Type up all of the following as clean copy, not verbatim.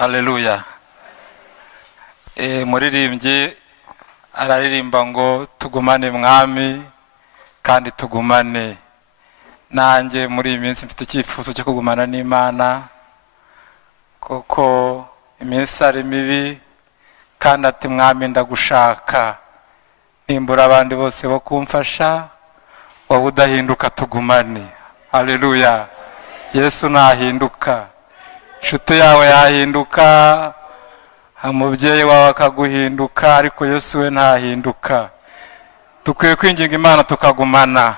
Haleluya. Muririmbyi araririmba ngo tugumane mwami kandi tugumane. Nanjye muri iyi minsi mfite icyifuzo cyo kugumana n'Imana, kuko iminsi ari mibi kandi ati mwami ndagushaka, nimbura abandi bose bo kumfasha, wowe udahinduka tugumane. Haleluya. Yesu nahinduka, inshuti yawe yahinduka, umubyeyi wawe akaguhinduka, ariko Yesu we ntahinduka. Dukwiye kwinginga Imana tukagumana.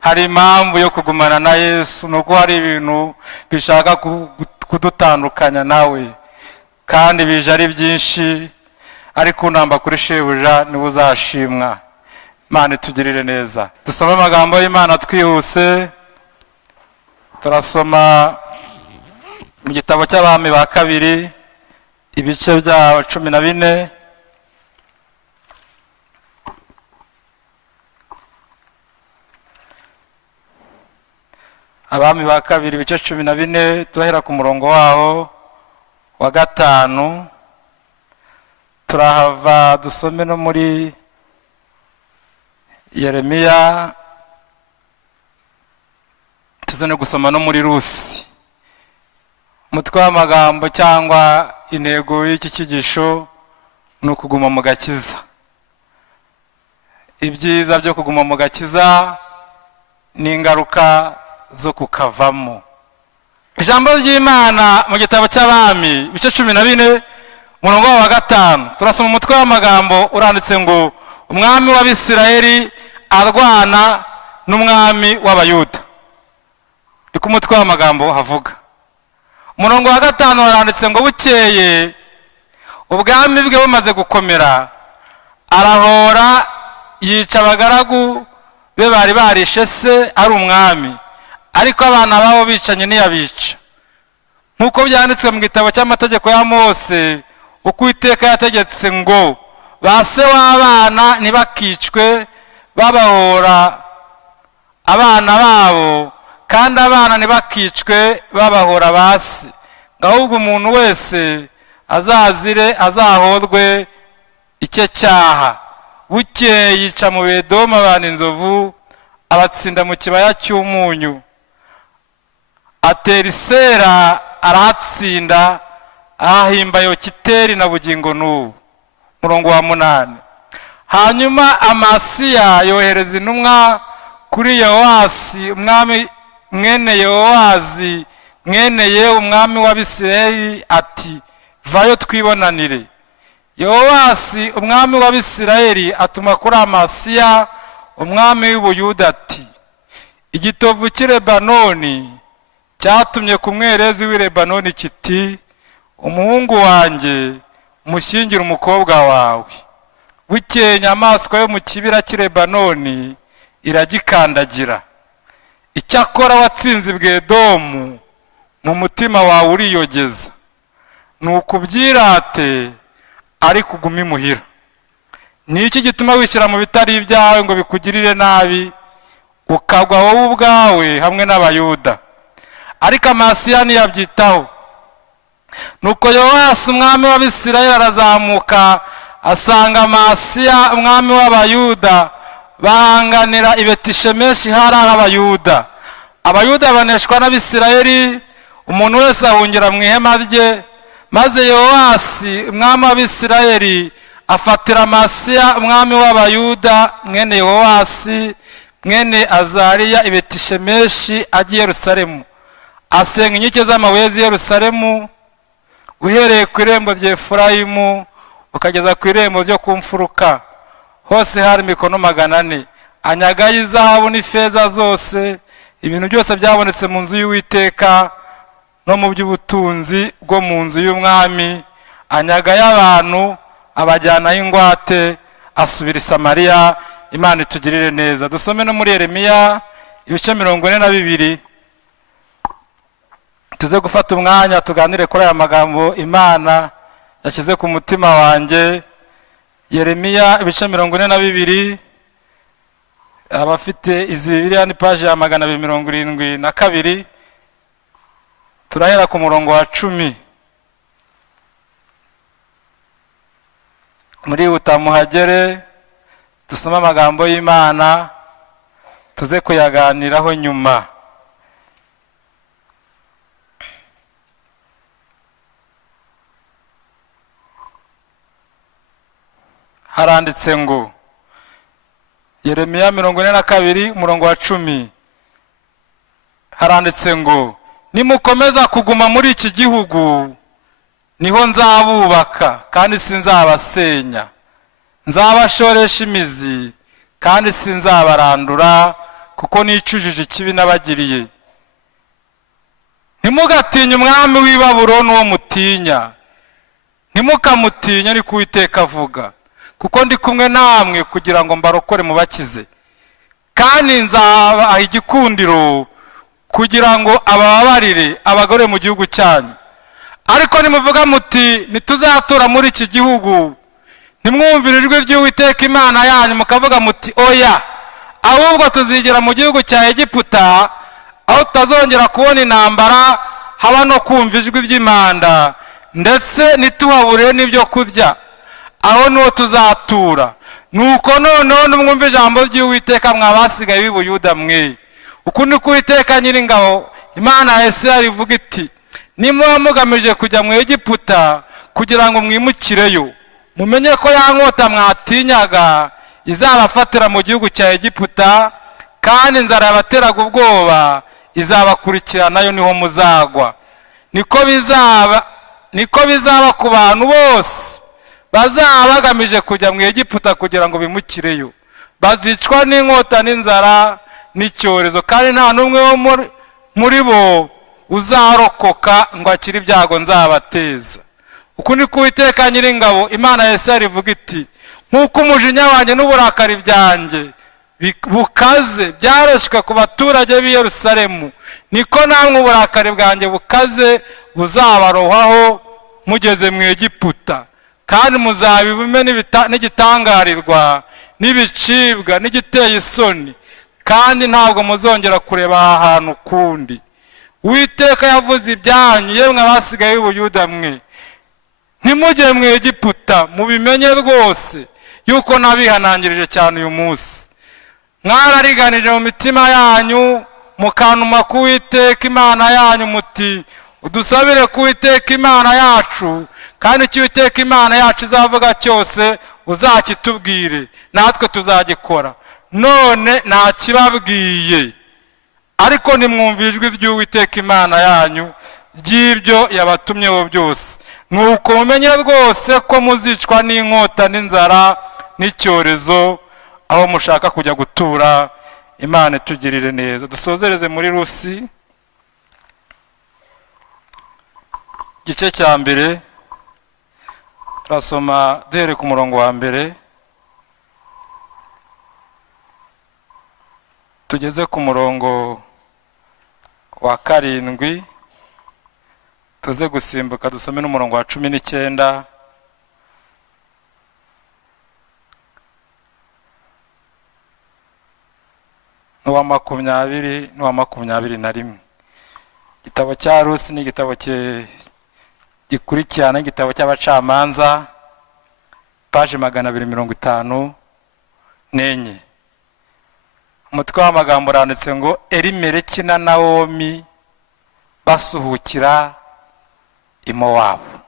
Hari impamvu yo kugumana na Yesu, nuko hari ibintu bishaka kudutandukanya nawe, kandi bije ari byinshi, ariko unamba kuri shebuja niwe uzashimwa. Imana itugirire neza. Dusome amagambo y'Imana twihuse. Turasoma mu gitabo cy'Abami ba kabiri ibice bya 14. Abami ba kabiri ibice 14, turahera ku murongo waho wa 5. Turahava dusome no muri Yeremiya, tuze no gusoma no muri Rusi. Umutwe w'amagambo cyangwa intego y'iki cyigisho ni ukuguma mu gakiza. Ibyiza byo kuguma mu gakiza n'ingaruka zo kukavamo. Ijambo ry'Imana mu gitabo cy'Abami ibice 14 umurongo wa 5, turasoma umutwe w'amagambo uranditse ngo umwami w'Abisirayeli arwana n'umwami w'Abayuda. Ni ku mutwe w'amagambo havuga. Umurongo wa 5 waranditse ngo bukeye ubwami bwe bumaze gukomera, arahora yica abagaragu be bari barishe se ari umwami, ariko abana babo bicanye ntiyabica, nk'uko byanditswe mu gitabo cy'amategeko ya Mose, uko Uwiteka yategetse ngo ba se w'abana ntibakicwe babahora abana babo, kandi abana ntibakicwe babahora basi, ahubwo umuntu wese azazire azahorwe icye cyaha. Bukeye yica mu Bedomu abantu inzovu, abatsinda mu kibaya cy'umunyu, atera Isera arahatsinda, ahahimba Yokiteri na bugingo n'ubu. Murongo wa 8. Hanyuma Amasiya yohereza intumwa kuri Yehowasi umwami mwene Yehowazi mwene Yehu umwami w'Abisirayeli ati vayo twibonanire. Yehowasi umwami w'Abisirayeli atuma kuri Amasiya umwami w'Ubuyuda ati igitovu cy'i Lebanoni cyatumye ku mwerezi w'i Lebanoni kiti umuhungu wanjye mushyingire umukobwa wawe. Bukeye inyamaswa yo mu kibira cy'i Lebanoni iragikandagira. Icyakora watsinze Bwedomu mu mutima wawe uriyogeza, nuko ubyirate ariko ugume imuhira. Niki gituma wishyira mu bitari ibyawe ngo bikugirire nabi, ukagwa wowe ubwawe hamwe n'Abayuda? Ariko Amasiya ntiyabyitaho. Nuko Yehowasi umwami w'Abisirayeli arazamuka, asanga Amasiya umwami w'Abayuda bahanganira i Betishemeshi hari Abayuda. Abayuda baneshwa n'Abisirayeli, umuntu wese ahungira mu ihema rye. Maze Yehowasi umwami w'Abisirayeli afatira Amasiya umwami w'Abayuda mwene Yehowasi mwene Azariya i Betishemeshi ajya i Yerusalemu, asenga inkike z'amabuye z'i Yerusalemu, uhereye ku irembo rya Efurayimu ukageza ku irembo ryo ku mfuruka. Hose hari mikono 400. Anyagayo izahabu n'ifeza zose, ibintu byose byabonetse mu nzu y'Uwiteka no mu by'ubutunzi bwo mu nzu y'umwami. Anyagayo abantu abajyanayo ingwate, asubira i Samariya. Imana itugirire neza. Dusome no muri Yeremiya ibice 42. Tuze gufata umwanya tuganire kuri aya magambo Imana yashyize ku mutima wanjye. Yeremiya ibice 42. Abafite izi Bibiliya ni page ya 272. Turahera ku murongo wa 10. murihuta muhagere dusome amagambo y'Imana tuze kuyaganiraho nyuma. Haranditse ngo Yeremiya 42 umurongo wa 10, haranditse ngo nimukomeza kuguma muri iki gihugu niho nzabubaka kandi sinzabasenya, nzabashoresha imizi kandi sinzabarandura kuko nicujije ikibi nabagiriye. Ntimugatinye umwami w'i Babuloni uwo mutinya, ntimukamutinya ni ko Uwiteka avuga, kuko ndi kumwe namwe kugira ngo mbarokore mubakize, kandi nzabaha igikundiro kugira ngo abababarire abagore mu gihugu cyanyu. Ariko nimuvuga muti ntituzatura muri iki gihugu, ntimwumvire ijwi ry'Uwiteka Imana yanyu mukavuga muti oya, ahubwo tuzigera mu gihugu cya Egiputa, aho tutazongera kubona intambara haba no kumva ijwi ry'imanda, ndetse ntituhabure n'ibyo kurya, aho niho tuzatura. Nuko noneho nimwumve ijambo ry'Uwiteka mwabasigaye b'i Buyuda mwe. Uku ni ko Uwiteka Nyiringabo Imana ya Isirayeli ivuga iti, nimuba mugamije kujya mu Egiputa kugira ngo mwimukireyo, mumenye ko ya nkota mwatinyaga izabafatira mu gihugu cya Egiputa, kandi inzara yabateraga ubwoba izabakurikiranayo niho muzagwa. Niko bizaba ku bantu bose bazaba bagamije kujya mu Egiputa kugira ngo bimukireyo. Bazicwa n'inkota n'inzara n'icyorezo, kandi nta n'umwe wo muri bo uzarokoka ngo akire ibyago nzabateza. Uku ni ko Uwiteka Nyiringabo Imana ya Isirayeli ivuga iti, nk'uko umujinya wanjye n'uburakari byanjye bukaze byaroshywe ku baturage b'i Yerusalemu, niko namwe uburakari bwanjye bukaze buzabarohaho mugeze mu Egiputa, kandi muzabibume n'igitangarirwa n'ibicibwa n'igiteye isoni, kandi ntabwo muzongera kureba aha hantu kundi. Uwiteka yavuze ibyanyu yemwe abasigaye b'i Buyuda mwe, ntimujye mu Egiputa, mubimenye rwose yuko nabihanangirije cyane uyu munsi. Mwarariganije mu mitima yanyu mukantuma ku Uwiteka Imana yanyu muti, udusabire ku Uwiteka Imana yacu, kandi icyo Uwiteka Imana yacu izavuga cyose uzakitubwire, natwe tuzagikora. None nta kibabwiye, ariko nimwumvire ijwi ry'Uwiteka Imana yanyu ry'ibyo yabatumyeho byose. Nuko mumenye rwose ko muzicwa n'inkota n'inzara n'icyorezo aho mushaka kujya gutura. Imana itugirire neza. Dusozereze muri Rusi igice cya mbere, turasoma duhere ku murongo wa mbere tugeze ku murongo wa 7, tuze gusimbuka dusome n'umurongo wa 19 n'uwa 20 n'uwa 21. Igitabo cya Rusi ni igitabo gikurikirana igitabo cy'abacamanza, paje 254. Umutwe w'amagambo uranditse ngo Elimeleki na Nawomi basuhukira i Mowabu.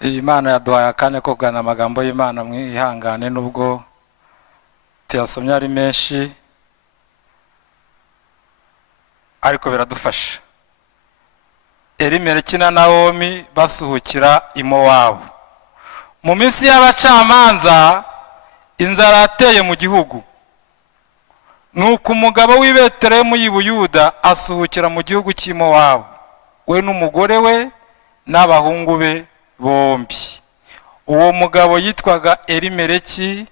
Imana yaduhaye akanya ko kuganira amagambo y'Imana, mwihangane nubwo tuyasomye ari menshi, ariko biradufasha. Elimeleki na Nawomi basuhukira i Mowabu. Mu minsi y'abacamanza inzara yateye mu gihugu, nuko umugabo w'i Betelehemu y'i Buyuda asuhukira mu gihugu cy'i Mowabu, we n'umugore we n'abahungu be bombi. Uwo mugabo yitwaga Elimeleki,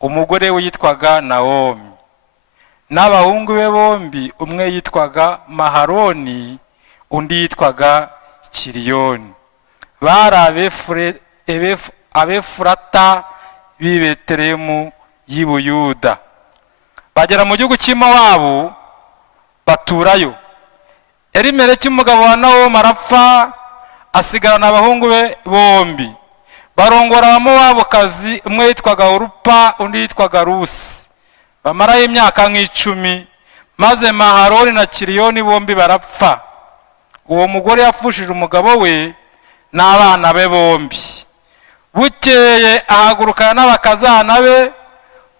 umugore we yitwaga Nawomi, n'abahungu be bombi, umwe yitwaga Mahaloni undi yitwaga Kiriyoni. Bari Abefurata b'i Betelehemu y'i Buyuda. Bagera mu gihugu cy'i Mowabu baturayo. Elimeleki umugabo wa Nawomi arapfa, asigarana abahungu be bombi, barongora abamowabukazi, umwe yitwaga Orupa undi yitwaga Rusi, bamarayo imyaka nk'icumi, maze Mahaloni na Kiriyoni bombi barapfa. Uwo mugore yapfushije umugabo we n'abana be bombi. Bukeye ahagurukana n'abakazana be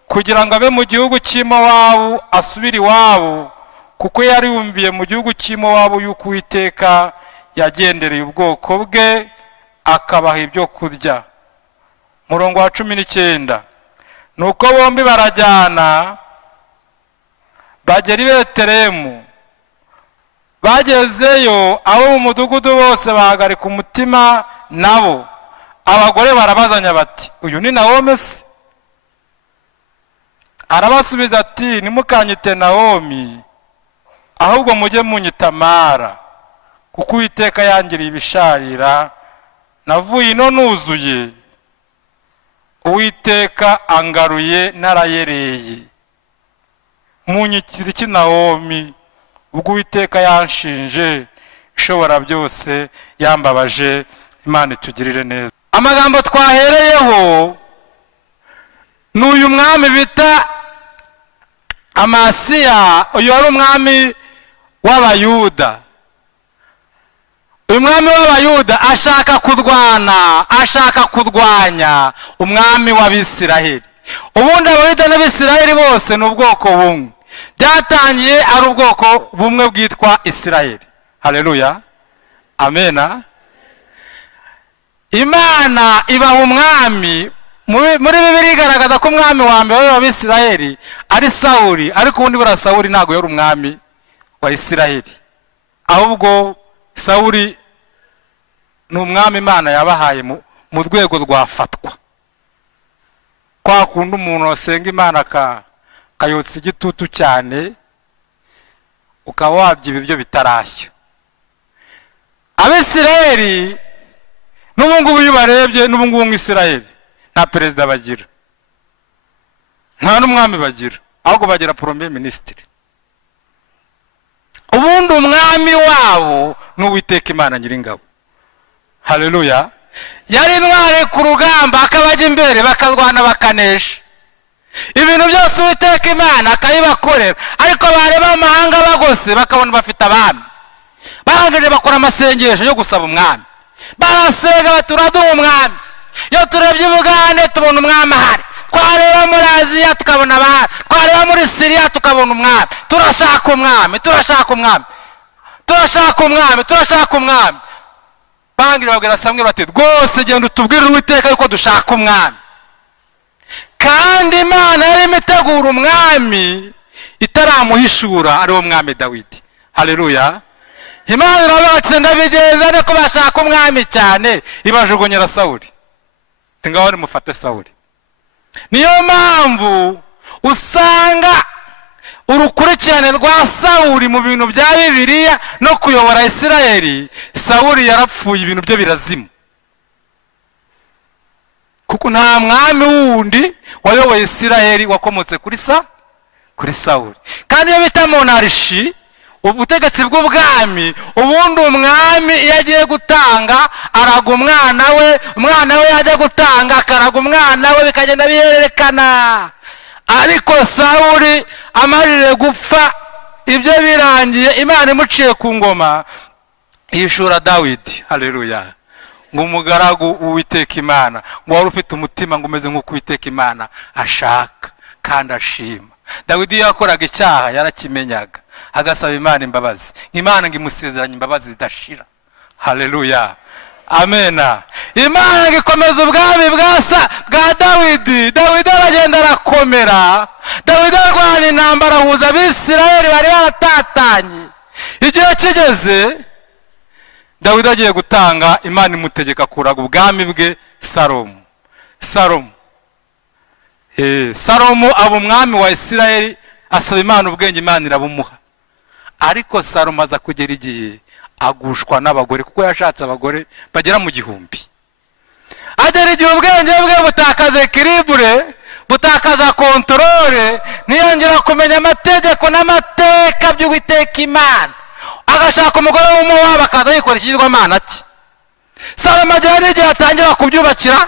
kugira ngo abe mu gihugu cy'Imowabu asubire iwabo, kuko yari yumviye mu gihugu cy'Imowabu yuko Uwiteka yagendereye ubwoko bwe akabaha ibyo kurya. Murongo wa 19. Nuko bombi barajyana bagera i Betelehemu. Bagezeyo abo mu mudugudu bose bahagarika umutima nabo. Abagore barabazanya bati, uyu ni Nawomi se? Arabasubiza ati, nimukanyite Nawomi, ahubwo mujye munyita Mara, kuko Uwiteka yangiriye ibisharira, navuye ino nuzuye, Uwiteka angaruye narayereye. Munyitira iki Nawomi, ubwo Uwiteka yanshinje ishobora byose, yambabaje. Imana itugirire neza. Amagambo twahereyeho n'uyu mwami bita Amasiya. Uyu wari umwami w'Abayuda. Uyu mwami w'Abayuda ashaka kurwanya umwami w'Abisiraheli. Ubundi Abayuda n'Abisiraheli bose ni ubwoko bumwe, byatangiye ari ubwoko bumwe bwitwa Isiraheli. Haleluya, amena. Imana ibaha umwami. Muri Bibiliya igaragaza ko umwami wa mbere w'Abisiraheli ari Sawuli, ariko ubundi buriya Sawuli ntabwo yari umwami wa Isiraheli, ahubwo Sawuli ni umwami Imana yabahaye mu rwego rwafatwa, kwa kundi umuntu wasenga Imana kayotsa igitutu cyane, ukaba wabya ibiryo bitarashya. Abisiraheli n'ubungubu iyo barebye, n'ubungubu mu Isiraheli nta perezida bagira, nta n'umwami bagira, ahubwo bagira premier ministre. Ubundi umwami wabo ni Uwiteka Imana Nyiringabo. Haleluya. Yari intwari ku rugamba, akabajya imbere bakarwana bakanesha. Ibintu byose Uwiteka Imana akayibakorera, ariko bareba amahanga bagose bakabona bafite abami. Barangije bakora amasengesho yo gusaba umwami, barasenga baturaduha umwami. Iyo turebye i Bugande tubona umwami ahari, twareba muri Aziya tukabona abahari, twareba muri Siriya tukabona umwami. Turashaka umwami, turashaka umwami, turashaka umwami, turashaka umwami. Barangije babwira Samweli bati, rwose genda utubwire Uwiteka yuko dushaka umwami. Kandi Imana yari imitegura umwami itaramuhishura, ariwo mwami Dawidi. Haleluya. Imana irabatse ndabigenza niko bashaka umwami cyane, ibajugunyira Sawuli. Ngaho nimufate Sawuli. Niyo mpamvu usanga urukurikirane rwa Sawuli mu bintu bya Bibiliya no kuyobora Isiraheli, Sawuli yarapfuye ibintu bye birazima, kuko nta mwami wundi wayoboye Isiraheli wakomotse kuri Sawuli. Kandi iyo bita monarshi, ubutegetsi bw'ubwami, ubundi umwami iyo agiye gutanga araga umwana we yajya gutanga akaraga umwana we, bikagenda bihererekana. Ariko Sawuli amarire gupfa, ibyo birangiye, Imana imuciye ku ngoma, yishura Dawidi. Haleluya. Ngo umugaragu Uwiteka Imana, ngo wari ufite umutima ngo umeze nk'uko Uwiteka Imana ashaka kandi ashima. Dawidi yakoraga icyaha yarakimenyaga, agasaba Imana imbabazi, Imana ngo imusezeranye imbabazi zidashira. Haleluya, amena. Imana ikomeza ubwami bwa Dawidi. Dawidi aragenda arakomera, Dawidi arwana intambara, ahuza Abisiraheli bari baratatanye. Igihe kigeze Dawidi agiye gutanga, Imana imutegeka kuraga ubwami bwe Salomo. Salomo aba umwami wa Isiraheli, asaba Imana ubwenge, Imana irabumuha. Ariko Salomo aza kugera igihe agushwa n'abagore, kuko yashatse abagore bagera mu 1000. Agera igihe ubwenge bwe butakaza ekilibure, butakaza kontrole, ntiyongera kumenya amategeko n'amateka by'Uwiteka Imana. Agashaka umugore w'Umumowabu akaza yikora ikigirwamana cye. Salomo agira n'igihe atangira kubyubakira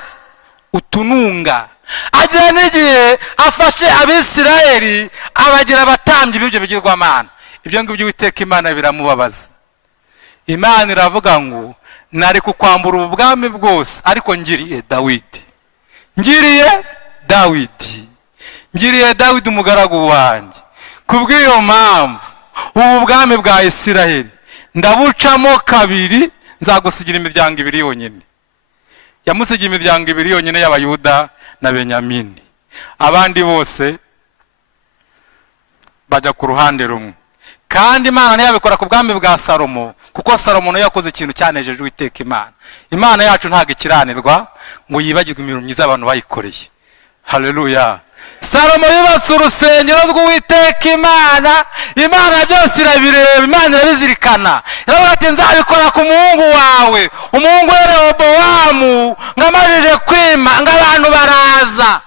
utununga, agira n'igihe afashe Abisirayeli abagira abatambyi b'ibyo bigirwamana. Ibyo ngibyo Uwiteka Imana biramubabaza. Imana iravuga ngo nari kukwambura ubu bwami bwose, ariko ngiriye Dawidi, ngiriye Dawidi umugaragu wanjye. Kubw'iyo mpamvu ubu bwami bwa Isirayeli ndabucamo kabiri, nzagusigira imiryango ibiri yonyine. Yamusigiye imiryango ibiri yonyine y'Abayuda na Benyamini, abandi bose bajya ku ruhande rumwe. Kandi Imana ntiyabikora ku bwami bwa Salomo, kuko Salomo nawe yakoze ikintu cyanejeje Uwiteka Imana. Imana yacu ntabwo ikiranirwa ngo yibagirwe imirimo myiza abantu bayikoreye. Haleluya. Salomo yubatse urusengero rw'Uwiteka Imana, Imana byose irabireba, Imana irabizirikana. Iravuga ati nzabikora ku muhungu wawe, umuhungu we Rehobowamu, ngamajije kwima, ng'abantu baraza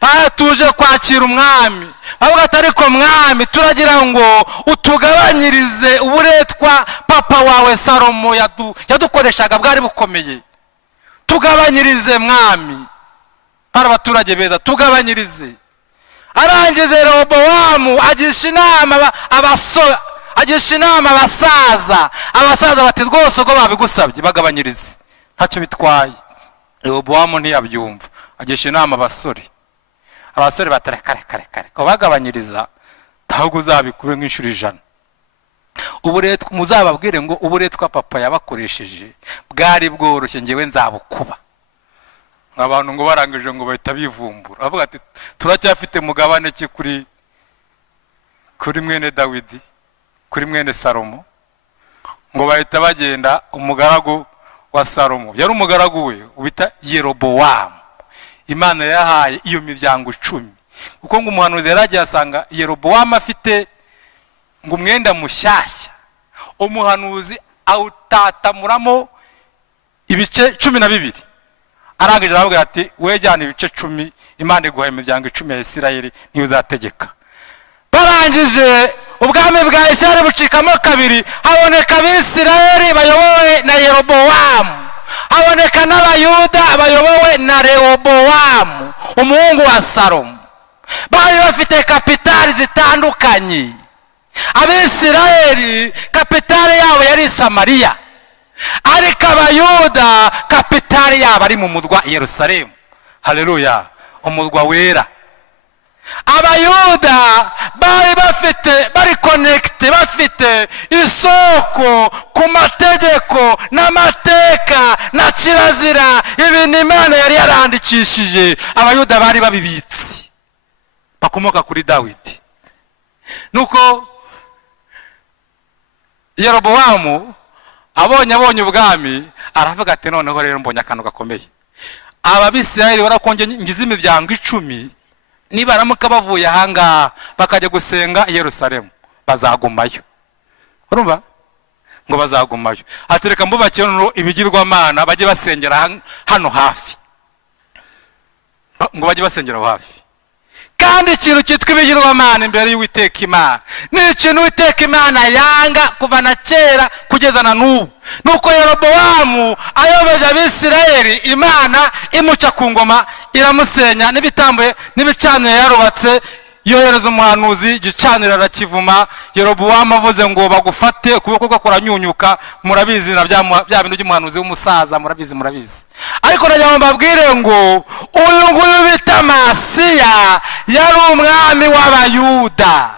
batuje kwakira umwami. Bavuga ati ariko mwami, turagira ngo utugabanyirize uburetwa papa wawe Salomo yadukoreshaga bwari bukomeye. Tugabanyirize mwami, para abaturage beza, tugabanyirize. Arangize Rehobowamu agisha inama abasaza bati rwose ubwo babigusabye bagabanyirize, ntacyo bitwaye. Rehobowamu ntiyabyumva, agisha inama abasore batareka ko bagabanyiriza, ntabwo uzabikube nk'inshuro 100. Uburetwa muzababwire ngo uburetwa papa yabakoresheje bwari bworoshye, ngewe nzabukuba. Abantu ngo barangije ngo bahita bivumbura, avuga ati turacyafite mugabane ki kuri mwene Dawidi, kuri mwene Salomo. Ngo bahita bagenda, umugaragu wa Salomo yari umugaragu we ubita Yerobowamu. Imana yahaye iyo miryango 10, kuko ngo umuhanuzi yaragiye asanga Yerobowamu afite ngo umwenda mushyashya. Umuhanuzi awutatamuramo ibice 12. Arangije aravuga ati wejyana ibice 10, Imana iguha imiryango 10 ya Isirayeli, niyo uzategeka. Barangije ubwami bwa Isirayeli bucikamo kabiri, haboneka Abisirayeli bayobowe na Yerobowamu, haboneka n'Abayuda bayobowe na Rehobowamu umuhungu wa Salomo. Bari bafite kapitali zitandukanye. Abisirayeli kapitali yabo yari Samariya, ariko Abayuda kapitali yabo ari mu murwa Yerusalemu. Haleluya, umurwa wera. Abayuda bari connecte, bafite isoko ku mategeko n'amateka na kirazira, ibintu Imana yari yarandikishije. Abayuda bari babibitse, bakomoka kuri Dawidi. Nuko Yerobowamu abonye ubwami, aravuga ati noneho rero mbonye akantu gakomeye. Abisirayeli barakonje ngize imiryango 10, nibaramuka bavuye ahanga bakajya gusenga i Yerusalemu bazagumayo. Urumva ngo bazagumayo. Atereka mbubakire no ibigirwamana bajye basengera hano hafi, ngo bajye basengera hafi. Kandi ikintu cyitwa ibigirwamana imbere y'Uwiteka Imana ni ikintu Uwiteka Imana yanga kuva na kera kugeza na n'ubu. Nuko Yerobowamu ayoboje Abisirayeli, Imana imuca ku ngoma, iramusenya, n'ibicaniro yarubatse yohereza umuhanuzi, gicaniro arakivuma. Yerobowamu avuze ngo bagufate, ukuboko kwe kuranyunyuka. Murabizi na bya bintu by'umuhanuzi w'umusaza, murabizi. Ariko najya mbabwire ngo uyu nguyu bita Masiya yari umwami w'Abayuda,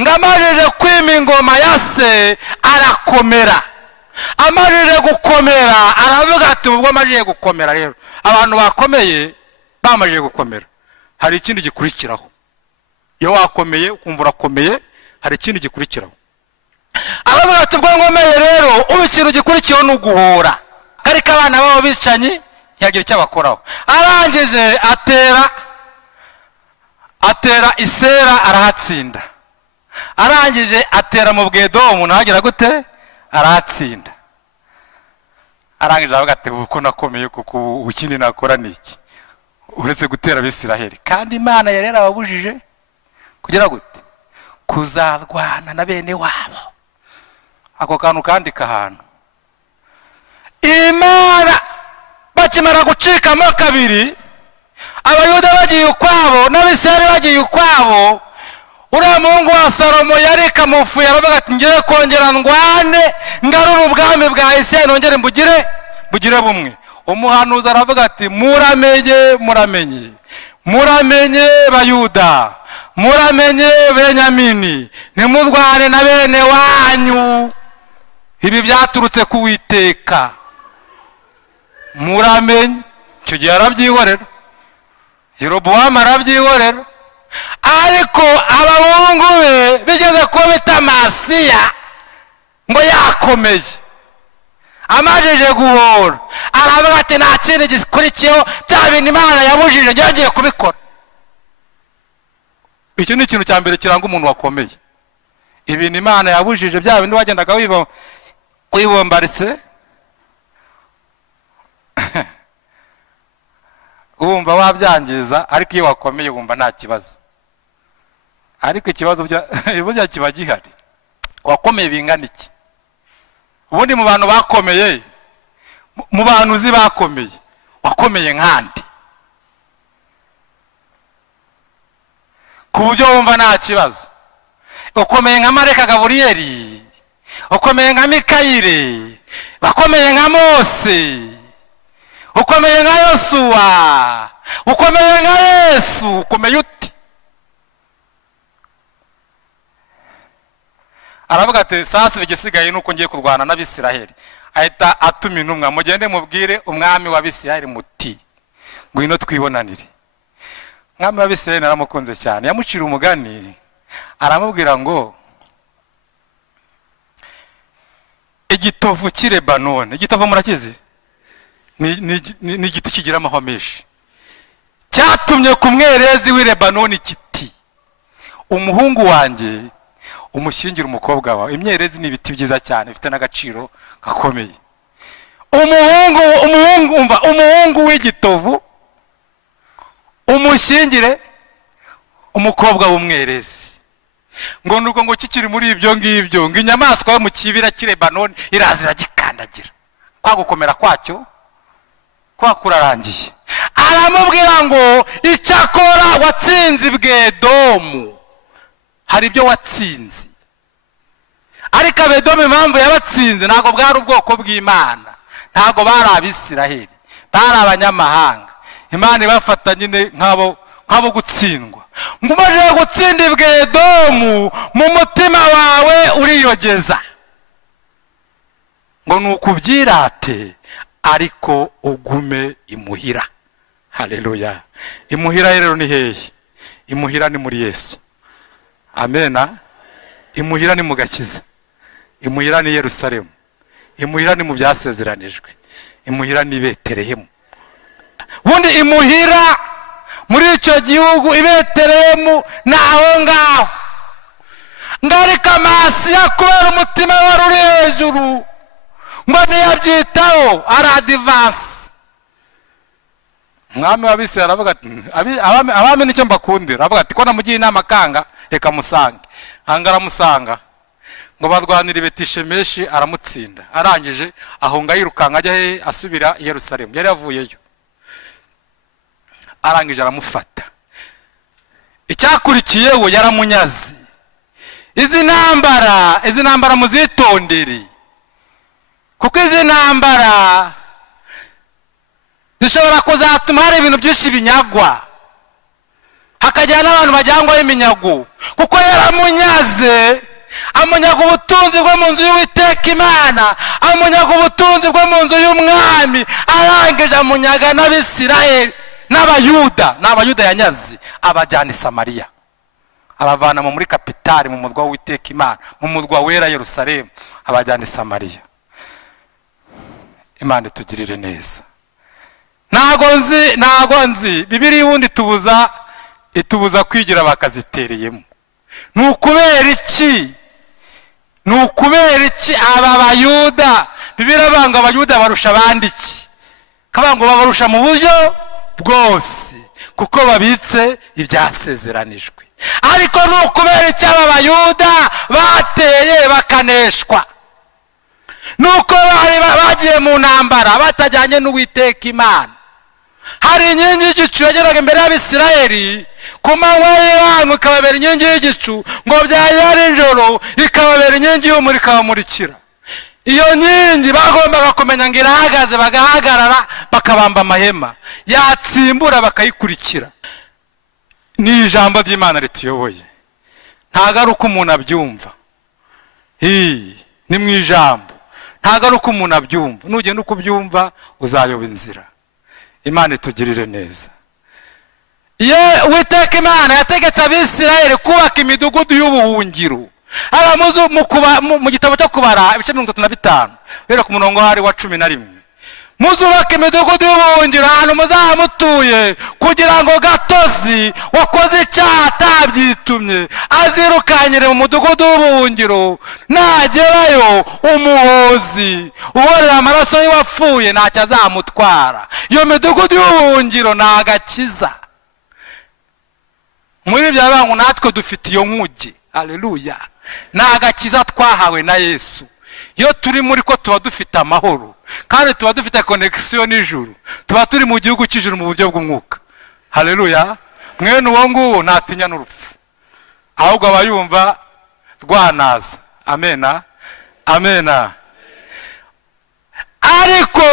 ngamajije kwima ingoma ya se arakomera. Amajije gukomera, aravuga ati ubwo amajije gukomera rero, abantu bakomeye bamajije gukomera, hari ikindi gikurikiraho. Iyo wakomeye ukumva urakomeye, hari ikindi gikurikiraho. Aravuga ati ubwo nkomeye rero, ubu ikintu gikurikiyeho ni uguhora. Ariko abana babo bicanyi ntiyagira icyo abakoraho. Arangije atera Isera, arahatsinda. Arangije atera mu Bwedomu, nahagira gute, arahatsinda. Arangije aravuga ati uko nakomeye, kuko ukindi nakora niki uretse gutera Abisirayeli. Kandi Imana yari yarababujije kugira gute, kuzarwana na bene wabo. Ako kantu kandika ahantu, Imana bakimara gucikamo kabiri, abayuda bagiye ukwabo n'abisirayeli bagiye ukwabo, uriya muhungu wa Salomo yari kamufuye, aravuga ati ngiye kongera ndwane ngarura ubwami bwa Isirayeli nongere mbugire bumwe. Umuhanuzi aravuga ati muramenye Bayuda, muramenye Benyamini, ntimurwane na bene wanyu, ibi byaturutse ku Uwiteka. Muramenye. Icyo gihe arabyihorera, Yerobowamu arabyihorera, ariko abahungu be bigeze kuba bita Amasiya ngo yakomeye, amajije guhora, aravuga ati nta kindi gikurikiyeho, bya bintu Imana yabujije ngiye kubikora. Icyo ni ikintu cya mbere kiranga umuntu wakomeye. Ibintu Imana yabujije, bya bintu wagendaga wibombaritse wumva wabyangiza, ariko iyo wakomeye wumva nta kibazo. Ariko ikibazo burya kiba gihari, wakomeye bingana iki? Ubundi mu bantu bakomeye, mu bantu uzi bakomeye, wakomeye nkandi ku buryo wumva nta kibazo. Ukomeye nka Mareka Gaburiyeli, ukomeye nka Mikayire, bakomeye nka Mose, ukomeye nka Yosuwa, ukomeye nka Yesu. Ukomeye uti? Aravuga ati sasa igisigaye nuko ngiye kurwana n'Abisirayeli. Ahita atuma intumwa, mugende mubwire umwami w'Abisirayeli muti ngwino twibonanire. Umwami w'Abisirayeli naramukunze cyane, yamucira umugani, aramubwira ngo igitovu cy'Ilebanoni, igitovu murakizi? Ni igiti kigira amahwa menshi, cyatumye ku mwerezi w'Ilebanoni kiti umuhungu wanjye umushyingira umukobwa wawe. Imyerezi ni ibiti byiza cyane, bifite n'agaciro gakomeye. Umuhungu w'igitovu umushyingire umukobwa w'umwerezi. Ngo nuko ngo kikiri muri ibyo ngibyo, ngo inyamaswa yo mu kibira cy'Ilebanoni iraza iragikandagira, kwa gukomera kwacyo kwakurarangiye. Aramubwira ngo icyakora watsinze Edomu, hari ibyo watsinze, ariko Edomu impamvu yabatsinze ntabwo bwari ubwoko bw'Imana, ntabwo bari Abisirayeli, bari abanyamahanga. Imana ibafata nyine nk'abo gutsindwa. Ngo umaze gutsinda Edomu, mu mutima wawe uriyogeza, ngo nukubyirate ariko ugume imuhira. Haleluya. Imuhira rero ni hehe? Imuhira ni muri Yesu. Amena. Imuhira ni mu gakiza, imuhira ni Yerusalemu, imuhira ni mu byasezeranijwe, imuhira ni Betelehemu. Bundi imuhira muri icyo gihugu Betelehemu naho ngaho. Ngarika Amasiya kubera umutima wari uri hejuru, ngo ntiyabyitaho, aradivansi. Umwami w'Abisirayeli aravuga ati abami nicyo mbakundira, aravuga ati ko namugiye inama kanga, reka musange. Hanga aramusanga, ngo barwanira Betishemeshi, aramutsinda. Arangije ahunga yirukanka ajya he? Asubira i Yerusalemu, yari yavuyeyo. Arangije aramufata. Icyakurikiyeho yaramunyaze. Izi ntambara muzitondere, kuko izi ntambara zishobora kuzatuma hari ibintu byinshi binyagwa, hakajyana n'abantu bajyangwaho iminyago. Kuko yaramunyaze, amunyaga ubutunzi bwo mu nzu y'Uwiteka Imana, amunyaga ubutunzi bwo mu nzu y'umwami, arangije amunyaga n'Abisirayeli n'Abayuda yanyaze, abajyana i Samariya, abavana muri kapitali, mu murwa w'Uwiteka Imana, mu murwa wera Yerusalemu, abajyana i Samariya. Imana itugirire neza. Ntago nzi Bibiliya ubundi itubuza kwigira bakazitereyemo. Ni ukubera iki aba Bayuda? Bibiliya banga Abayuda barusha abandi iki? Kabango babarusha mu buryo bwose, kuko babitse ibyasezeranijwe. Ariko ni ukubera iki aba Bayuda bateye bakaneshwa? nuko bari bagiye mu ntambara batajyanye n'Uwiteka Imana. Hari inkingi y'igicu yageraga imbere y'Abisirayeli ku manywa y'ihangu ikababera inkingi y'igicu, ngo byagera nijoro ikababera inkingi y'umuriro ikabamurikira. Iyo nkingi bagombaga kumenya ngo irahagaze, bagahagarara bakabamba amahema, yatsimbura bakayikurikira. Ni ijambo ry'Imana rituyoboye, ntago ari uko umuntu abyumva. Ni mu ijambo, ntago ari uko umuntu abyumva. Nugenda uko ubyumva uzayoba inzira. Imana itugirire neza. Uwiteka Imana yategetse Abisirayeli kubaka imidugudu y'ubuhungiro. Mu gitabo cyo kubara ibice 35 rero ku murongo hari wa 11, muzubaka imidugudu y'ubuhungiro ahantu muzaba mutuye, kugira ngo gatozi wakoze icyaha atabyitumye azirukanyire mu mudugudu w'ubuhungiro, nagerayo umuhozi uborera amaraso y'uwapfuye ntacyo azamutwara. Iyo midugudu y'ubuhungiro ni agakiza. Muri bya bantu natwe dufite iyo nkuge. Haleluya. Ni agakiza twahawe na Yesu. Iyo turi muri ko tuba dufite amahoro, kandi tuba dufite connection n'ijuru, tuba turi mu gihugu cy'ijuru mu buryo bw'umwuka. Haleluya. Mwene uwo nguwo ntatinya n'urupfu, ahubwo aba yumva rwanaza. Amena, amena. Ariko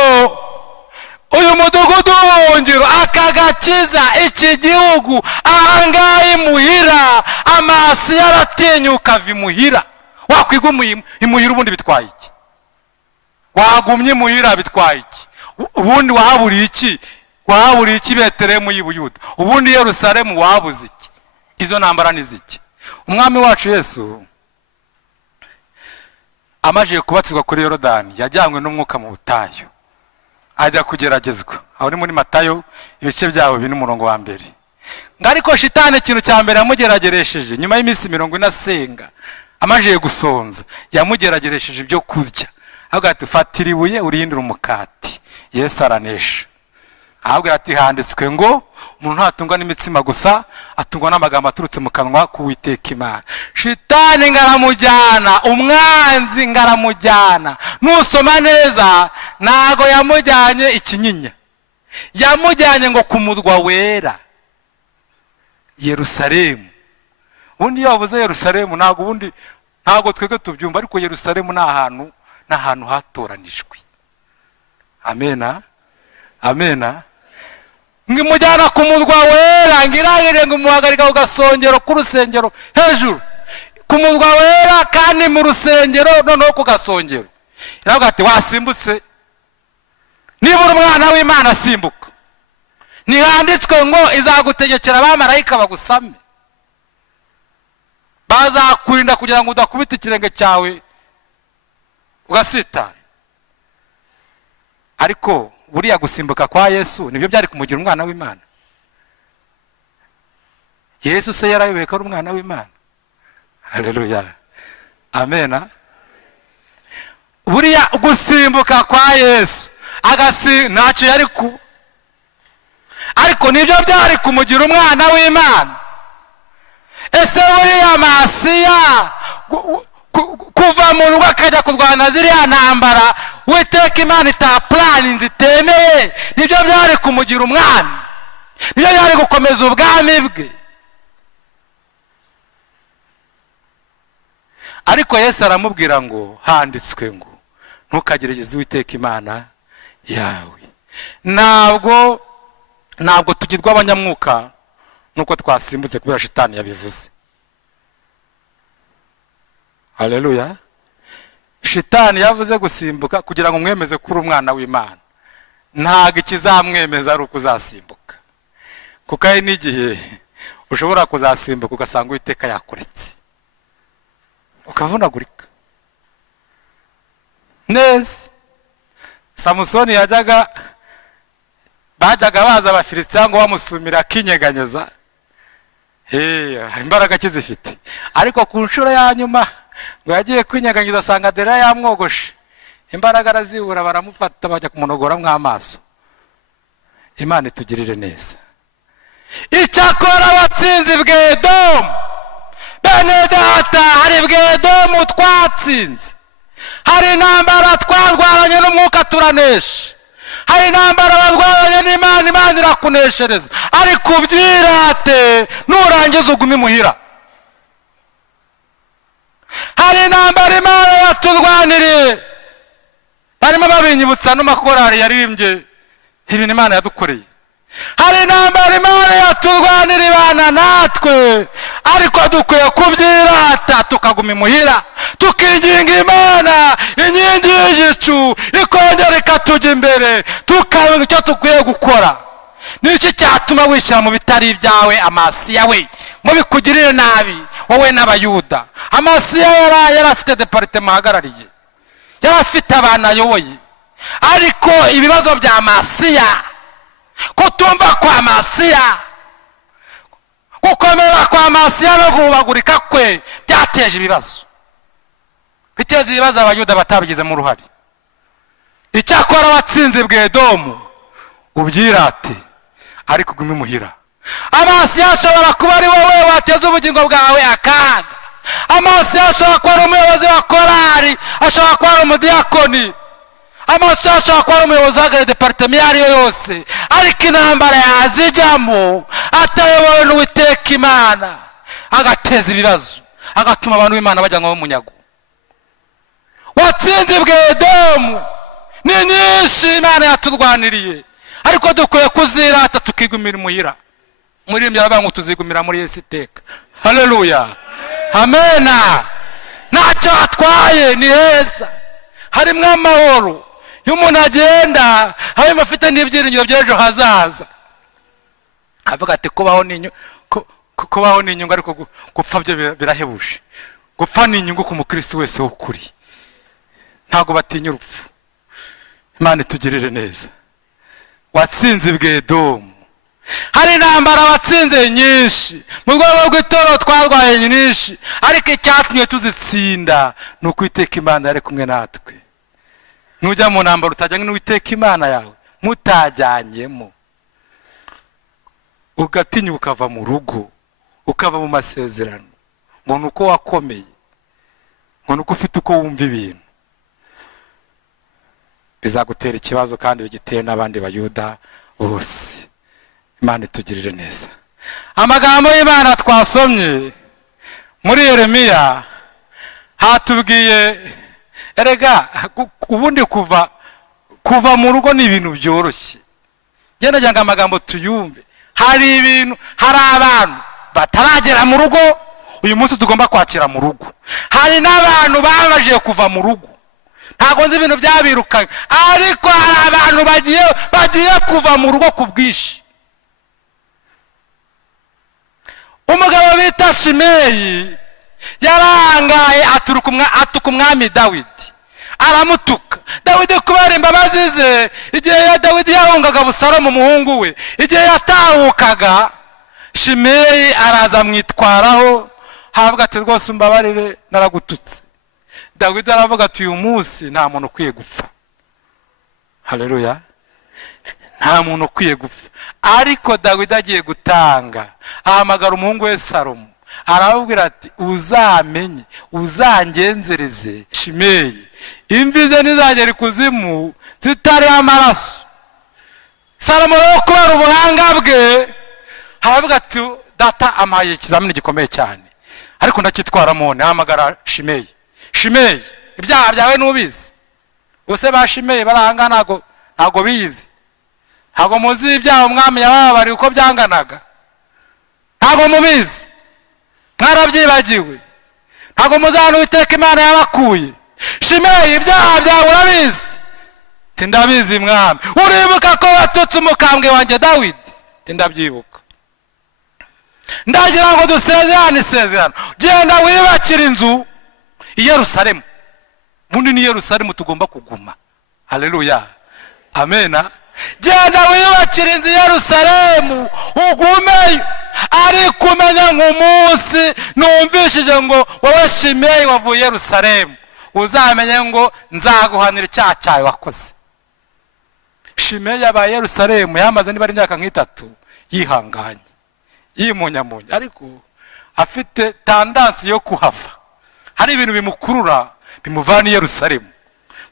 uyu mudugudu w'ubuhungiro akagakiza iki gihugu, ahangaha imuhira amaso yaratinyuka ava imuhira. Wakwiga imuhira ubundi bitwaye iki? Wagumye imuhira bitwaye iki? Ubundi wahaburiye iki? Wahaburiye iki Betelehemu y'i Buyuda? Ubundi Yerusalemu wabuze iki? Izo ntambara ni ziki? Umwami wacu Yesu amaje kubatsirwa kuri Yorodani yajyanywe n'umwuka mu butayu, ajya kugeragezwa. Aho ni muri Matayo ibice byaho 2:1. Ariko shitani ikintu cya mbere yamugerageresheje nyuma y'iminsi 40 asenga, amaje gusonza, yamugerageresheje ibyo kurya. Ahubwo ati fatira ibuye urihindura umukati. Yesu aranesha. Ahubwo ati handitswe ngo umuntu ntatungwa n'imitsima gusa, atungwa n'amagambo aturutse mu kanwa k'Uwiteka Imana. Shitani ngaramujyana, umwanzi ngaramujyana. Nusoma neza nago yamujyanye ikinyinya, yamujyanye ngo ku murwa wera Yerusalemu. Ubundi iyo bavuze Yerusalemu ntago twebwe tubyumva, ariko Yerusalemu ni ahantu hatoranijwe. Amena, amena. Ngimujyana ku murwa wera, ngirangire ngo muhagarika ku gasongero k'urusengero hejuru, ku murwa wera kandi mu rusengero noneho ku gasongero. Iravuga ati wasimbutse, niba uri umwana w'Imana asimbuka. Ntihanditswe ngo izagutegekera abamarayika bagusame, bazakurinda kugira ngo udakubita ikirenge cyawe ugasitara. Ariko buriya gusimbuka kwa Yesu nibyo byari kumugira umwana w'Imana. Yesu se yarayoboye ko ari umwana w'Imana. Haleluya, amena. Buriya gusimbuka kwa Yesu ntacyo yari kuba, ariko nibyo byari kumugira umwana w'Imana. Ese buriya Masiya kuva mu rugo akajya kurwana ziriya ntambara Uwiteka Imana itaplaninze itemeye, nibyo byari kumugira umwami, nibyo byari gukomeza ubwami bwe. Ariko Yesu aramubwira ngo handitswe ngo ntukagerageze Uwiteka Imana yawe. Ntabwo tugirwa abanyamwuka nuko twasimbutse kubera shitani yabivuze. Haleluya. Shitani yavuze gusimbuka kugira ngo mwemeze kuri umwana w'Imana. Ntago ikizamwemeza ari ukuzasimbuka, kuko ari n'igihe ushobora kuzasimbuka ugasanga Uwiteka yakuretse ukavunagurika neza. Samusoni bajyaga baza Abafilisitiya ngo bamusumira akinyeganyeza, imbaraga kizifite. Ariko ku nshuro ya nyuma ngo yagiye kwinyeganyeza asanga Delila yamwogoshe, imbaraga arazibura, baramufata bajya kumunogoramwo amaso. Imana itugirire neza. Icyakora abatsinzi bw'Edomu, bene data hari bw'Edomu twatsinze, hari intambara twarwanye n'umwuka turanesha, hari intambara barwanye n'Imana, Imana irakuneshereza, ariko ubyirate nurangiza ugume imuhira. hari intambara Imana yaturwaniriye, barimo babinyibutsa n'amakorari yaririmbye ibintu Imana yadukoreye. hari intambara Imana yaturwanira ibana natwe, ariko dukwiye kubyirata tukaguma imuhira, tukinginga Imana inkingi y'igicu ikongera ikatujya imbere, tukamenya icyo dukwiye gukora. Niki cyatuma wishyira mu bitari ibyawe Amasiya we, ngo bikugirire nabi wowe n'Abayuda? Amasiya yari afite departement ahagarariye, yari afite abantu ayoboye, ariko ibibazo bya Amasiya, kutumva kwa Amasiya, gukomera kwa Amasiya no guhubagurika kwe byateje ibibazo, biteza ibibazo Abayuda batabigizemo uruhare. Icyakora watsinze Bwedomu ubyirate, ariko ugume imuhira. Amasiya ashobora kuba ari wowe wateza ubugingo bwawe akaga. Amasiya ashobora kuba ari umuyobozi wa korari, ashobora kuba ari umudiyakoni, Amasiya ashobora kuba ari umuyobozi w'agare departement iyo ari yo yose, ariko intambara yazijyamo atayobowe n'Uwiteka Imana, agateza ibibazo, agatuma abantu b'Imana bajyanwa mu munyago. watsinze Bwedomu ni nyinshi Imana yaturwaniriye, ariko dukwiye kuzirata tukigumira imuhira. Muri byaravuga ngo tuzigumira muri Yesu iteka. Haleluya, amena. Ntacyo atwaye, ni heza, harimo amahoro. Iyo umuntu agenda harimo afite n'ibyiringiro by'ejo hazaza, avuga ati kubaho ni inyungu, ariko gupfa byo birahebuje. Gupfa ni inyungu ku mukristo wese w'ukuri, ntago batinya urupfu. Imana itugirire neza. Watsinze Bwedomu, hari intambara watsinze nyinshi, mu rwego rw'itoro twarwaye nyinshi, ariko icyatumye tuzitsinda ni Uwiteka Imana yari kumwe natwe. Nujya mu ntambara utajyanye n'Uwiteka Imana yawe, mutajyanyemo, ugatinya ukava mu rugo, ukava mu masezerano, ngo nuko wakomeye, ngo nuko ufite uko wumva ibintu, bizagutera ikibazo kandi bigiteye n'abandi Bayuda bose. Imana itugirire neza. Amagambo y'Imana twasomye muri Yeremiya hatubwiye, erega ubundi kuva mu rugo ni ibintu byoroshye. Genda jyanga amagambo tuyumve. Hari abantu bataragera mu rugo, uyu munsi tugomba kwakira mu rugo. Hari n'abantu babajije kuva mu rugo, ntago nzi ibintu byabirukanye, ariko hari abantu bagiye kuva mu rugo ku bwinshi. Umugabo bita Shimeyi yarangaye atuka umwami Dawidi, aramutuka. Dawidi kubera imbabazi ze, igihe Dawidi yahungaga Abusalomu umuhungu we, igihe yatahukaga, Shimeyi araza amwitwaraho, havuga ati rwose umbabarire naragututse. Dawidi aravuga ati uyu munsi nta muntu ukwiye gupfa. Haleluya, nta muntu ukwiye gupfa. Ariko Dawidi agiye gutanga, ahamagara umuhungu we Salomo, arababwira ati uzamenye, uzangenzereze Shimeyi, imvi ze ntizagera ikuzimu zitari amaraso. Salomo rero kubera ubuhanga bwe aravuga ati data amaye ikizamini gikomeye cyane, ariko ndacyitwaramo. Ahamagara Shimeyi. Shimeyi, ibyaha byawe nubizi? Bose ba Shimeyi barahanga ntago biyizi. Ntago muzi ibyaha umwami yababari uko byanganaga? Ntago mubizi? Mwarabyibagiwe? Ntago muzana Uwiteka Imana yabakuye? Shimeyi, ibyaha byawe urabizi? Tindabizi mwami. Uribuka ko watutse umukambwe wanjye Dawidi? Tindabyibuka. Ndagira ngo dusezerane isezerano, genda wibakira inzu i Yerusalemu. Bundi ni Yerusalemu tugomba kuguma. Haleluya, amena. Genda wibakira inzu i Yerusalemu ugumeyo, ariko umenya nk'umunsi numvishije ngo wowe Shimeyi wavuye Yerusalemu, uzamenye ngo nzaguhanira icyaha cyawe wakoze. Shimeyi yabaye Yerusalemu, yamaze niba ari imyaka nk'itatu yihanganye, yimunyamunya, ariko afite tandansi yo kuhava. Hari ibintu bimukurura bimuvana i Yerusalemu.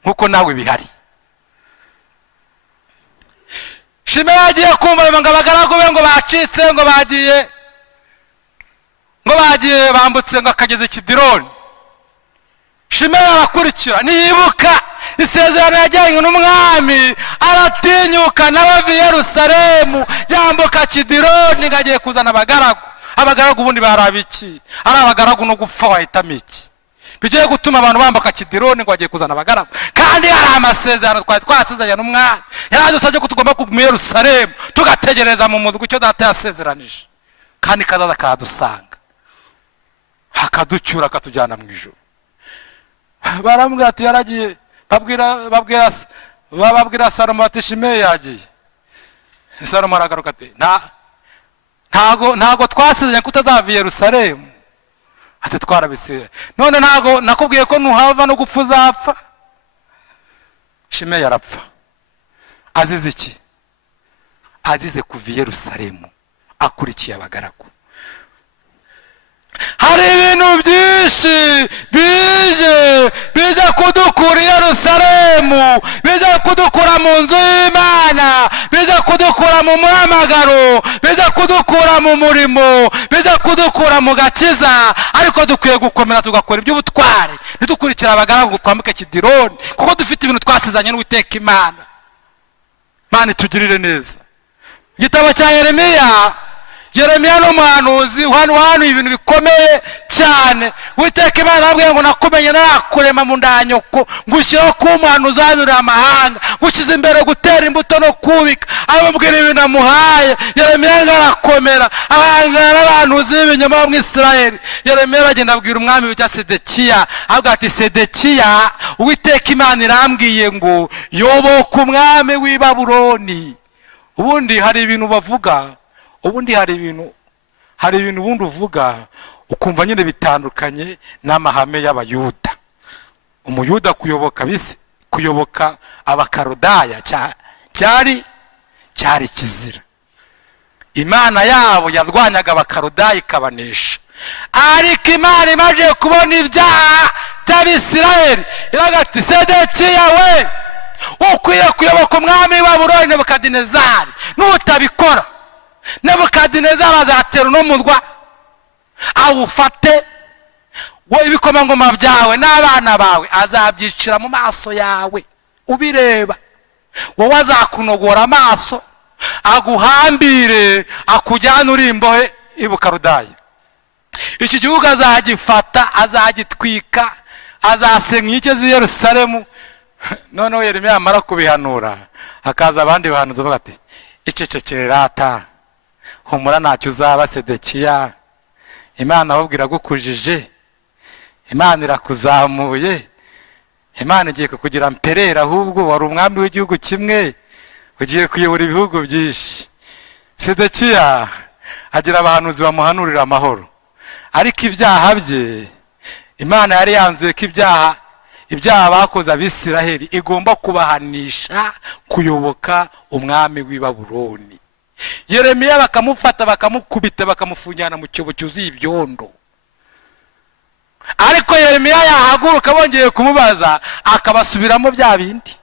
nkuko nawe bihari. Shimeyi yagiye kumva ngo abagaragu be ngo bacitse, ngo bagiye bambutse ngo akageze Kidironi. Shimeyi arakurikira, niyibuka isezerano yajyanye n'umwami, aratinyuka nawe ava i Yerusalemu yambuka Kidironi ngo agiye kuzana abagaragu ubundi barabiki, ari abagaragu no gupfa wahitamo iki? Bigiye gutuma abantu bambuka Kidironi ngo bagiye kuzana abagaragu, kandi hari amasezerano twari twasezeranye n'umwami, yaradusabye ko tugomba kuguma i Yerusalemu tugategereza mu murwa icyo data yasezeranije, kandi kazaza kadusanga hakaducyura akatujyana mu ijuru. Baramubwira ati yaragiye, bababwira Salomo ati Shimeyi yagiye. Salomo aragaruka ati ntago twasezeranye ko utazava i Yerusalemu. Ati twarabisezeranye, none ntago nakubwiye ko nuhava no gupfa uzapfa? Shimeyi arapfa. Azize iki? Azize kuva i Yerusalemu akurikiye abagaragu. Hari ibintu byinshi bije kudukura i Yerusalemu, bije kudukura mu nzu y'Imana, bije kudukura mu muhamagaro, bije kudukura mu murimo, bije kudukura mu gakiza, ariko dukwiye gukomera tugakora iby'ubutware, ntidukurikira abagaragu ngo twambuke Kidironi, kuko dufite ibintu twasezeranye n'Uwiteka Imana. Imana itugirire neza. Igitabo cya Yeremiya n'umuhanuzi uhanuye ibintu bikomeye cyane. Uwiteka Imana arabwira ngo nakumenye narakurema mu nda ya nyoko, ngushyiraho kuba umuhanuzi uhanurira amahanga, ngushyize imbere gutera imbuto no kubika. Ababwira ibintu amuhaye, Yeremiya arakomera, ahangana n'abahanuzi b'ibinyoma bo mu Isirayeli. Yeremiya aragenda abwira umwami witwa Sedekiya, avuga ati Sedekiya, Uwiteka Imana irambwiye ngo yoboka umwami w'i Babuloni. Ubundi hari ibintu bavuga, ubundi hari ibintu ubundi uvuga ukumva nyine bitandukanye n'amahame y'Abayuda. Umuyuda kuyoboka Abakaludaya cyari kizira. Imana yabo yarwanyaga Abakaludaya ikabanesha, ariko Imana imaze kubona ibyaha by'Abisirayeli iravuga ati Sedekiya we, ukwiye kuyoboka umwami wa Babuloni Nebukadinezari, nutabikora Nebukadinezari azatera uno murwa awufate, wowe ibikomangoma byawe n'abana bawe azabyicira mu maso yawe ubireba, wowe azakunogora amaso aguhambire akujyana uri imbohe i Bukaludaya. Iki gihugu azagifata, azagitwika, azasenya inkike z'i Yerusalemu. Noneho Yeremiya amara kubihanura, hakaza abandi bahanuzi bavuga ati icecekere rata, humura ntacyo uzaba Sedekiya, Imana ababwira gukujije, Imana irakuzamuye, Imana igiye kukugira mperera, ahubwo wari umwami w'igihugu kimwe ugiye kuyobora ibihugu byinshi. Sedekiya agira abahanuzi bamuhanurira amahoro, ariko ibyaha bye Imana yari yanzuye ko ibyaha bakoze Abisiraheli igomba kubahanisha kuyoboka umwami w'i Babuloni. Yeremiya bakamufata bakamukubita bakamufungirana mu cyobo cyuzuye ibyondo, ariko Yeremiya yahaguruka bongeye kumubaza akabasubiramo bya bindi.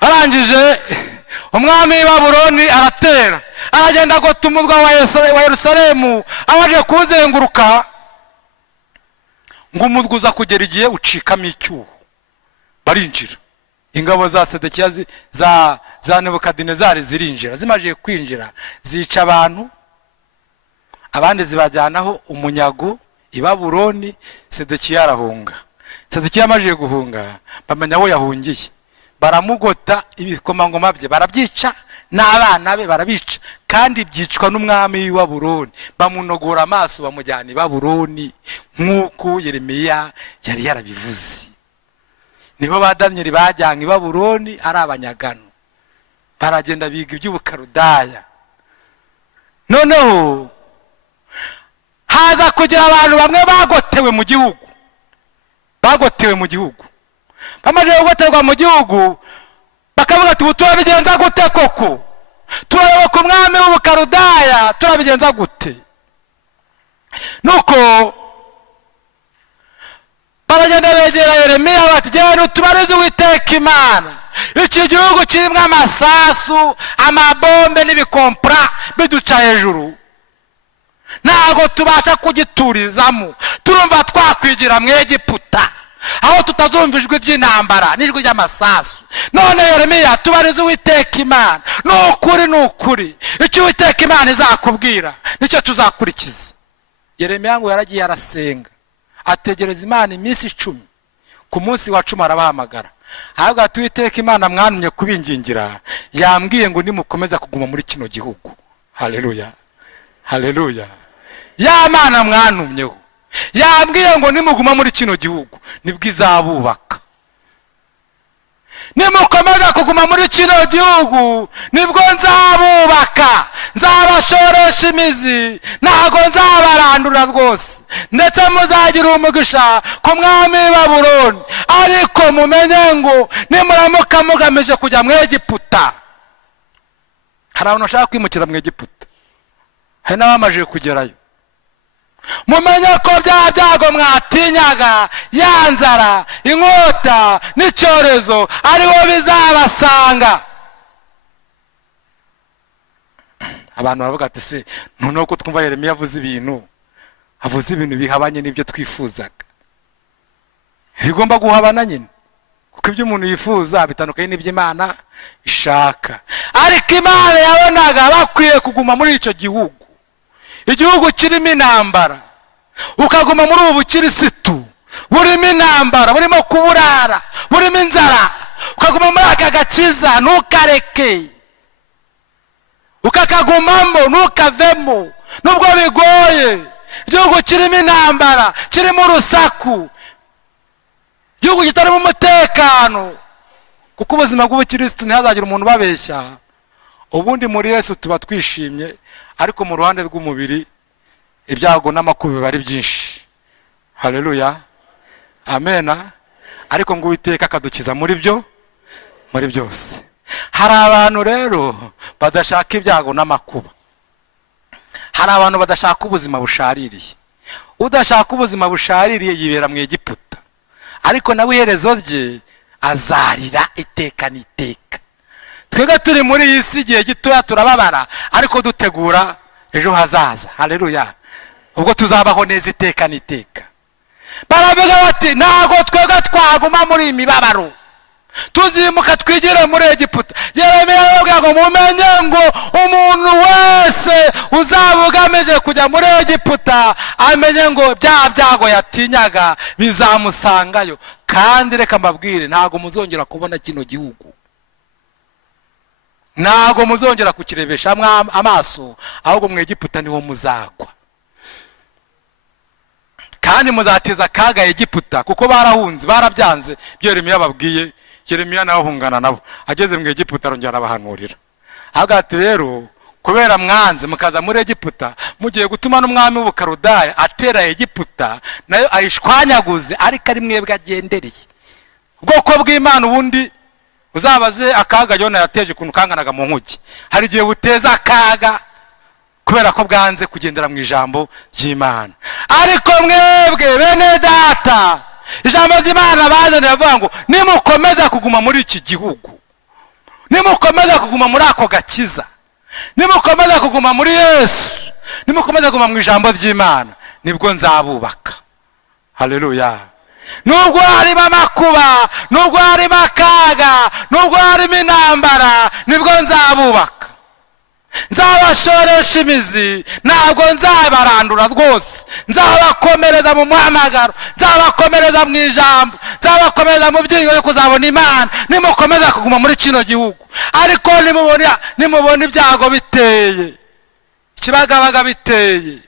Arangije umwami w'i Babuloni aratera, aragenda agota umurwa wa Yerusalemu, amaze kuwuzenguruka ngo umurwa uza kugera igihe ucikamo icyuho, barinjira. Ingabo za Sedekiya za Nebukadinezari zirinjira, zimaze kwinjira zica abantu, abandi zibajyanaho umunyago i Babuloni. Sedekiya arahunga. Sedekiya amaze guhunga bamenya aho yahungiye, baramugota, ibikomangoma bye barabyica, n'abana be barabica, kandi byicwa n'umwami w'i Babuloni. Bamunogora amaso bamujyana i Babuloni nk'uko Yeremiya yari yarabivuze. Niho ba Danyeli bajyanye i Babuloni ari abanyagano, baragenda biga iby'Ubukaludaya. Noneho haza kugira abantu bamwe bagotewe mu gihugu, bamaze gugoterwa mu gihugu bakavuga ati turabigenza gute koko, turayoboka umwami w'Ubukaludaya turabigenza gute? Nuko baragenda begera Yeremiya bati genda utubarize Uwiteka Imana, iki gihugu kirimo amasasu, amabombe n'ibikompra biduca hejuru, ntago tubasha kugiturizamo, turumva twakwigira mu Egiputa aho tutazumva ijwi ry'intambara n'ijwi ry'amasasu. None Yeremiya tubarize Uwiteka Imana, n'ukuri icyo Uwiteka Imana izakubwira nicyo tuzakurikiza. Yeremiya ngo yaragiye arasenga, ategereza Imana iminsi 10. Ku munsi wa 10 arabahamagara, ahubwo ati Uwiteka Imana mwantumye kubingingira, yambwiye ngo nimukomeza kuguma muri kino gihugu. Haleluya, haleluya. Ya Mana mwantumyeho yambwiye ngo nimuguma muri kino gihugu nibwo izabubaka. Nimukomeza kuguma muri kino gihugu nibwo nzabubaka, nzabashoresha imizi, ntago nzabarandura rwose, ndetse muzagira umugisha ku mwami w'i Babuloni. Ariko mumenye ngo nimuramuka mugamije kujya mu Egiputa, hari abantu bashaka kwimukira mu Egiputa, hari n'abamaze kugerayo. Mumenye ko bya byago mwatinyaga, ya nzara, inkota n'icyorezo ariho bizabasanga. Abantu bavuga ati se noneho ko twumva Yeremiya avuze ibintu bihabanye n'ibyo twifuzaga. Bigomba guhabana nyine, kuko ibyo umuntu yifuza bitandukanye n'ibyo Imana ishaka. Ariko Imana yabonaga bakwiye kuguma muri icyo gihugu, igihugu kirimo intambara, ukaguma muri ubu kirisitu burimo intambara, burimo kuburara, burimo inzara, ukaguma muri aka gakiza ntukareke, ukakagumamo ntukavemo nubwo bigoye. Igihugu kirimo intambara, kirimo urusaku, igihugu kitarimo umutekano, kuko ubuzima bw'ubukirisitu ntihazagira umuntu babeshya. Ubundi muri Yesu tuba twishimye, ariko mu ruhande rw'umubiri ibyago n'amakuba biba ari byinshi. Haleluya, amena. Ariko ngo Uwiteka akadukiza muri byose. Hari abantu rero badashaka ibyago n'amakuba, hari abantu badashaka ubuzima bushaririye. Udashaka ubuzima bushaririye yibera mu Egiputa, ariko nawe iherezo rye azarira iteka n'iteka. Twebwe turi muri iyi si igihe gitoya turababara, ariko dutegura ejo hazaza. Haleluya, ubwo tuzabaho neza iteka n'iteka. Baravuga bati ntago twebwe twaguma muri iyi mibabaro, tuzimuka twigire muri Egiputa. Yeremiya aravuga ngo mumenye ngo umuntu wese uzaba ugamije kujya muri Egiputa amenye ngo bya byago yatinyaga bizamusangayo. Kandi reka mbabwire, ntago muzongera kubona kino gihugu, ntago muzongera kukirebesha amaso, ahubwo mu Egiputa niho muzagwa. Kandi muzatiza akaga Egiputa, kuko barahunze, barabyanze ibyo Yeremiya babwiye. Yeremiya nawe ahungana nabo, ageze mu Egiputa arongera arabahanurira. Avuga ati rero kubera mwanze mukaza muri Egiputa, mugiye gutuma n'umwami w'Ubukaludaya atera Egiputa nayo ayishwanyaguze, ariko ari mwebwe agendereye. Ubwoko bw'Imana ubundi uzabaze akaga Yona yateje kuntu kanganaga mu nkugi, hari igihe buteza akaga kubera ko bwanze kugendera mu ijambo ry'Imana. Ariko mwebwe bene data, ijambo ry'Imana bazanye bavuga ngo nimukomeza kuguma muri iki gihugu, nimukomeza kuguma muri ako gakiza, nimukomeza kuguma muri Yesu, nimukomeza kuguma mu ijambo ry'Imana, nibwo nzabubaka. Haleluya. Nubwo harimo amakuba, nubwo harimo akaga, nubwo harimo intambara, nibwo nzabubaka. Nzabashoresha imizi, ntabwo nzabarandura rwose. Nzabakomereza mu muhamagaro, nzabakomereza mu ijambo, nzabakomereza mu byiringiro byo kuzabona Imana nimukomeza kuguma muri kino gihugu. Ariko nimubona ibyago biteye, ikibagabaga biteye,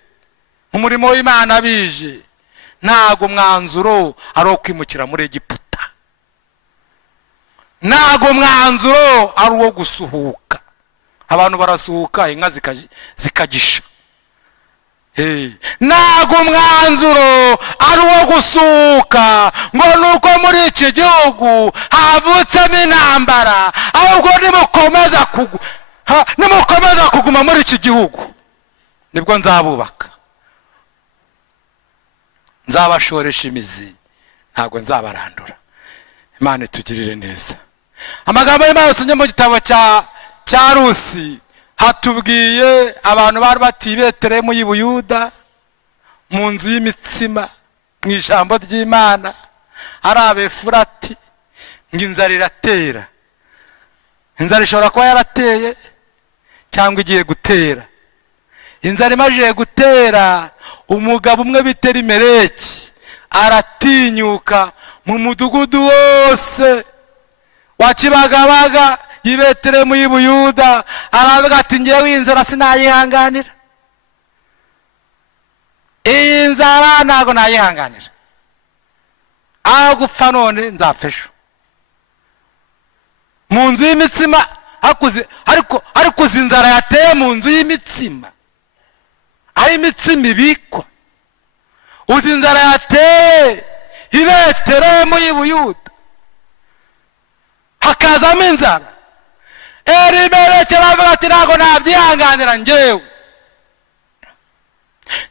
umurimo w'Imana bije, ntago mwanzuro ari uwo kwimukira muri Egiputa, ntago mwanzuro ari uwo gusuhuka. Abantu barasuhuka inka zikagisha. Ntago mwanzuro ari uwo gusuhuka ngo nuko muri iki gihugu havutsemo intambara, ahubwo nimukomeza kuguma muri iki gihugu nibwo nzabubaka. Nzabashoresha imizi, ntabwo nzabarandura. Imana itugirire neza. Amagambo y'Imana yasomye mu gitabo cya Rusi hatubwiye abantu bari bati Betelehemu y'i Buyuda mu nzu y'imitsima mu ijambo ry'Imana ari Abefurati ngo inzara iratera. Inzara ishobora kuba yarateye cyangwa igiye gutera. Inzara imaze gutera, umugabo umwe bita Elimeleki aratinyuka mu mudugudu wose wa Kibagabaga y'i Betelehemu y'i Buyuda, aravuga ati ngewe inzara sinayihanganira. Iyi nzara ntago nayihanganira, aho gupfa none nzapfa ejo. Mu nzu y'imitsima ariko uzi inzara yateye mu nzu y'imitsima, aho imitsima ibikwa. Uzi inzara yateye i Betelehemu y'i Buyuda, hakazamo inzara. Elimeleki aravuga ati ntago nabyihanganira.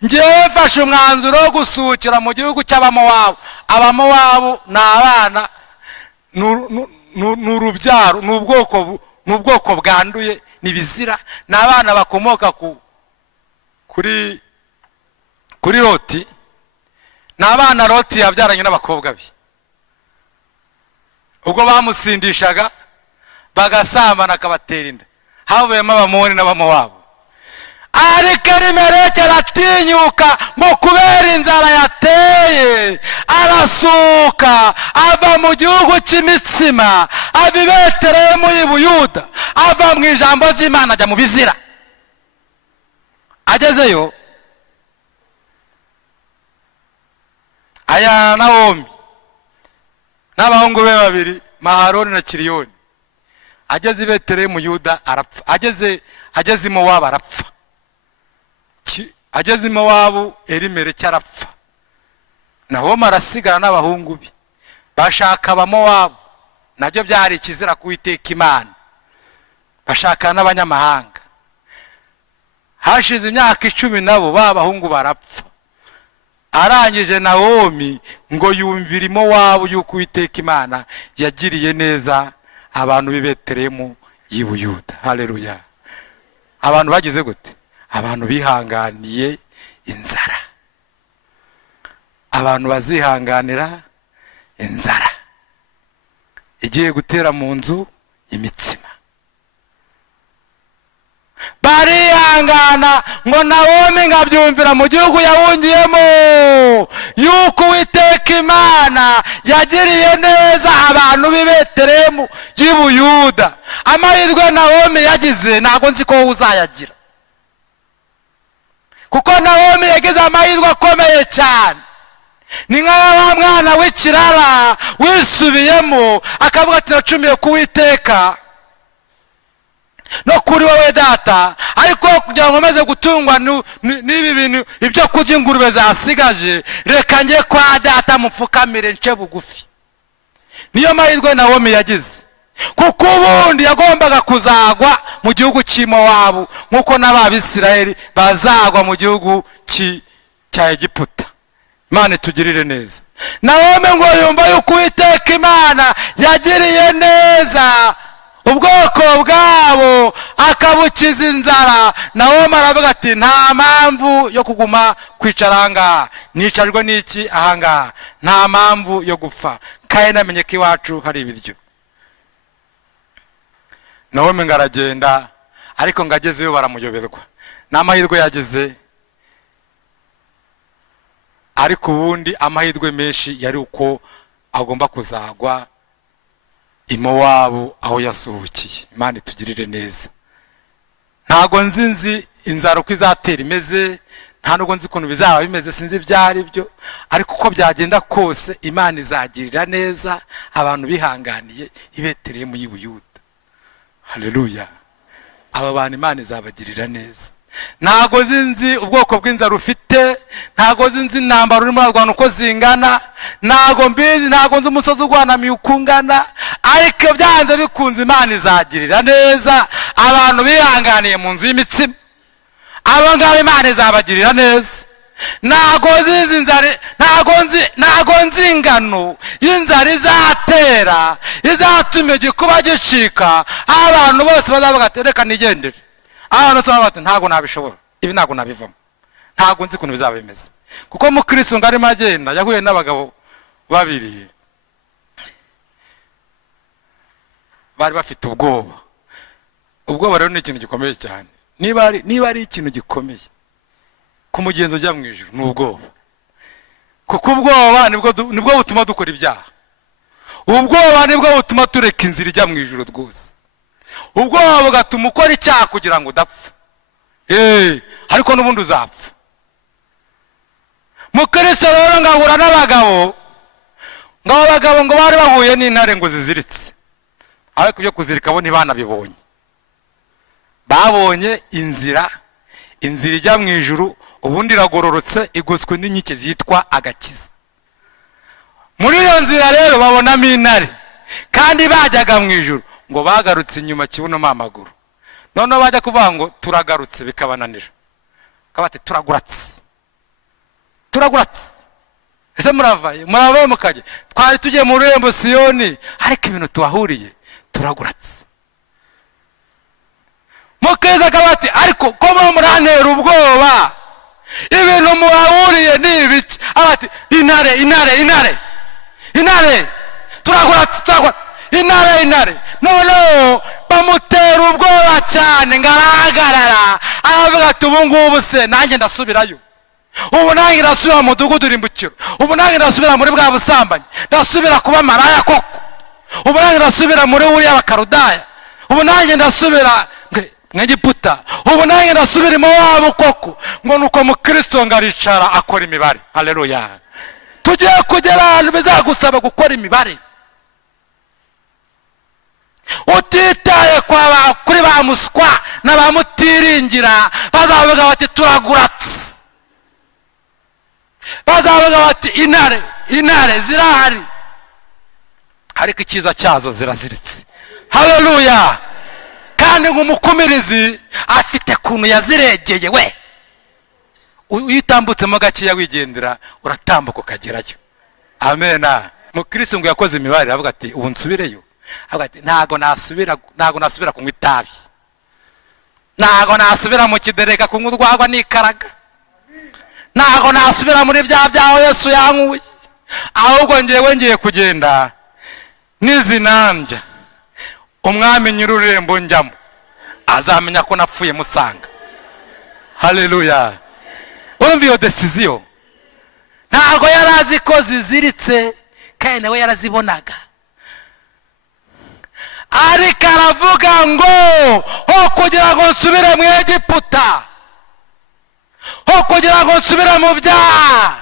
Ngewe mfashe umwanzuro wo gusuhukira mu gihugu cy'Abamowabu. Abamowabu ni abana, ni urubyaro, ni ubwoko bwanduye, ni bizira, ni abana bakomoka kuri Loti. Ni abana Loti yabyaranye n'abakobwa be. Ubwo bamusindishaga bagasambana akabatera inda, havuyemo Abamoni n'Abamowabu. Ariko Elimeleki aratinyuka ngo kubera inzara yateye arasuka ava mu gihugu cy'imitsima, ava i Betelehemu y'i Buyuda, ava mu ijambo ry'Imana ajya mu bizira. Agezeyo aya Nawomi n'abahungu be babiri Mahaloni na Kiriyoni. Ageze i Betelehemu Yuda arapfa. Ageze i Mowabu arapfa. Ageze i Mowabu Elimeleki arapfa. Nawomi arasigara n'abahungu be bashaka Abamowabu, nabyo byari ikizira ku Uwiteka Imana, bashaka n'abanyamahanga. Hashize imyaka 10 nabo bahungu barapfa. Arangije Nawomi ngo yumvira i Mowabu yuko Uwiteka Imana yagiriye neza abantu b'i Betelehemu y'i Buyuda. Haleluya. Abantu bagize gute? Abantu bihanganiye inzara. Abantu bazihanganira inzara igiye gutera mu nzu imitsima. Barihangana ngo Nawomi ngabyumvira mu gihugu yahungiyemo yuko Uwiteka Imana yagiriye neza abantu b'i Betelehemu y'i Buyuda. Amahirwe Nawomi yagize ntago nzi ko uzayagira, kuko Nawomi yagize amahirwe akomeye cyane. Ni nka mwana w'ikirara wisubiyemo akavuga ati nacumiye ku Uwiteka no kuri wowe data, ariko kugira ngo maze gutungwa n'ibi bintu ibyo kurya ingurube zasigaje, reka njye kwa data mupfukamire nce bugufi. Niyo mahirwe Nawomi yagize, kuko ubundi yagombaga kuzagwa mu gihugu cy'i Mowabu nk'uko n'Abisirayeli bazagwa mu gihugu cya Egiputa. Imana itugirire neza. Nawomi ngo yumva yuko Uwiteka Imana yagiriye neza ubwoko bwabo akabukiza inzara. Nawomi aravuga ati nta mpamvu yo kuguma kwicara ahangaha, nicarwe n'iki ahangaha, nta mpamvu yo gupfa, kandi namenye ko iwacu hari ibiryo. Nawomi ngo aragenda, ariko ngo agezeyo baramuyoberwa. N'amahirwe yagize, ariko ubundi amahirwe menshi yari uko agomba kuzagwa i Mowabu aho yasuhukiye. Imana itugirire neza. Ntago nzi inzara uko izatera imeze, nta nubwo nzi ukuntu bizaba bimeze, sinzi ibyari byo, ariko uko byagenda kose Imana izagirira neza abantu bihanganiye i Betelehemu y'i Buyuda. Haleluya. Aba bantu Imana izabagirira neza. Ntago nzi ubwoko bw'inzara ufite, ntago nzi intambara urimo urarwana uko zingana, ntago mbizi, ntago nzi umusozi urwanamiye uko ungana, ariko byanze bikunze Imana izagirira neza abantu bihanganiye mu nzu y'imitsima. Abo ngabo Imana izabagirira neza. ntago nzi ingano y'inzara izatera izatuma igikuba gicika, abantu bose bazavuga ati reka nigendere. Abantu bose bati ntago nabishobora, ibi ntago nabivamo, ntago nzi ukuntu bizaba bimeze. Kuko mu Kristo ngo arimo agenda yahuye n'abagabo babiri bari bafite ubwoba. Ubwoba rero ni ikintu gikomeye cyane. Niba ari ikintu gikomeye ku mugenzi ujya mu ijuru, ni ubwoba. Kuko ubwoba nibwo butuma dukora ibyaha. Ubwoba nibwo butuma tureka inzira ijya mu ijuru rwose. Ubwoba bugatuma ukora icyaha kugira ngo udapfa, ariko n'ubundi uzapfa. Mu Kristo rero ngahura n'abagabo, abagabo ngo bari bahuye n'intare ngo ziziritse, ariko ibyo kuzirika bo ntibanabibonye. Babonye inzira ijya mu ijuru, ubundi iragororotse, igoswe n'inkike zitwa agakiza. Muri iyo nzira rero babonamo intare, kandi bajyaga mu ijuru ngo bagarutse inyuma kibunamo amaguru. Noneho bajya kuvuga ngo turagarutse bikabananira, kabati turaguratse. Ese muravaye mukajya, twari tugiye mu rurembo Siyoni, ariko ibintu tuhahuriye turaguratse. Mukeza kabati ariko ko murantera ubwoba, ibintu muhahuriye ni ibiki? Abati intare turaguratse, intare. Noneho bamutera ubwoba cyane, ngaragarara aravuga ati ubu ngubu se nanjye ndasubirayo, ubu nanjye ndasubira mu mudugudu urimbukiro, ubu nanjye ndasubira muri bwa busambanyi, ndasubira kuba maraya koko, ubu nanjye ndasubira muri uriya bakarudaya, ubu nanjye ndasubira mw'Egiputa, ubu nanjye ndasubira iwabo koko. Ngo nuko mu Kristo ngaricara akora imibare. Haleluya. Tugiye kugera ahantu bizagusaba gukora imibare, utitaye kuri ba muswa na ba mutiringira. Bazavuga bati turaguratse, bazavuga bati intare zirahari, ariko icyiza cyazo ziraziritse. Haleluya. Kandi nk'umukumirizi afite kuntu yaziregeye we, uyitambutsemo gakeya wigendera uratambuka ukagerayo. Amena. Mu Kristo ngo yakoze imibare, avuga ati ubu nsubireyo. Avuga ati ntago nasubira kunywa itabi, ntago nasubira mu kidereka kunywa urwagwa n'ikaraga, ntago nasubira muri bya byaho Yesu yankuye, ahubwo ngiye kugenda nizinambya. Umwami nyir'ururembo njyamo azamenya ko napfuye musanga. Haleluya. Urumva iyo decision? Ntago yarazi ko ziziritse, kandi nawe yarazibonaga, ariko aravuga ngo ho kugira ngo nsubire mu Egiputa, ho kugira ngo nsubire mu byaha,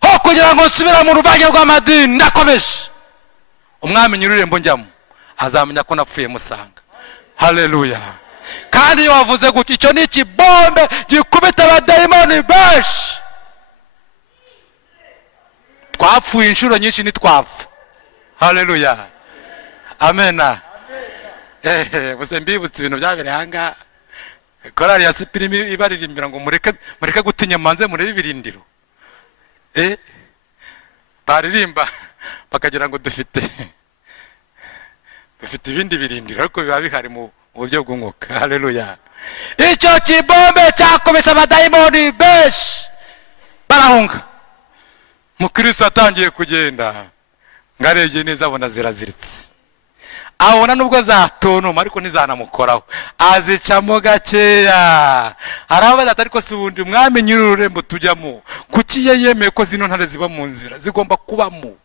ho kugira ngo nsubire mu ruvange rw'amadini, ndakomeje. Umwami nyir'ururembo njyamo azamenya ko napfuye musanga. Haleluya. Kandi iyo wavuze gutyo, icyo ni ikibombe gikubita abadayimoni benshi. Twapfuye inshuro nyinshi ntitwapfa. Haleluya. Amena. Bose mbibutse ibintu byabereye ahangaha. Korali ya Sipirimi ibaririmbira ngo mureke gutinya manze muri ibirindiro. Baririmba bakagira ngo dufite ibindi birindiro, ariko biba bihari mu buryo bw'umwuka. Haleluya. Icyo kibombe cyakubise abadayimoni benshi barahunga. Mu Kristo atangiye kugenda, ngarebye neza abona ziraziritse, abona nubwo zatonoma ariko ntizanamukoraho, azicamo gakeya. Arabaza ati ariko si ubundi Umwami nyir'ururembo tujyamo, kuki yemeye ko zino ntare ziba mu nzira? Zigomba kubamo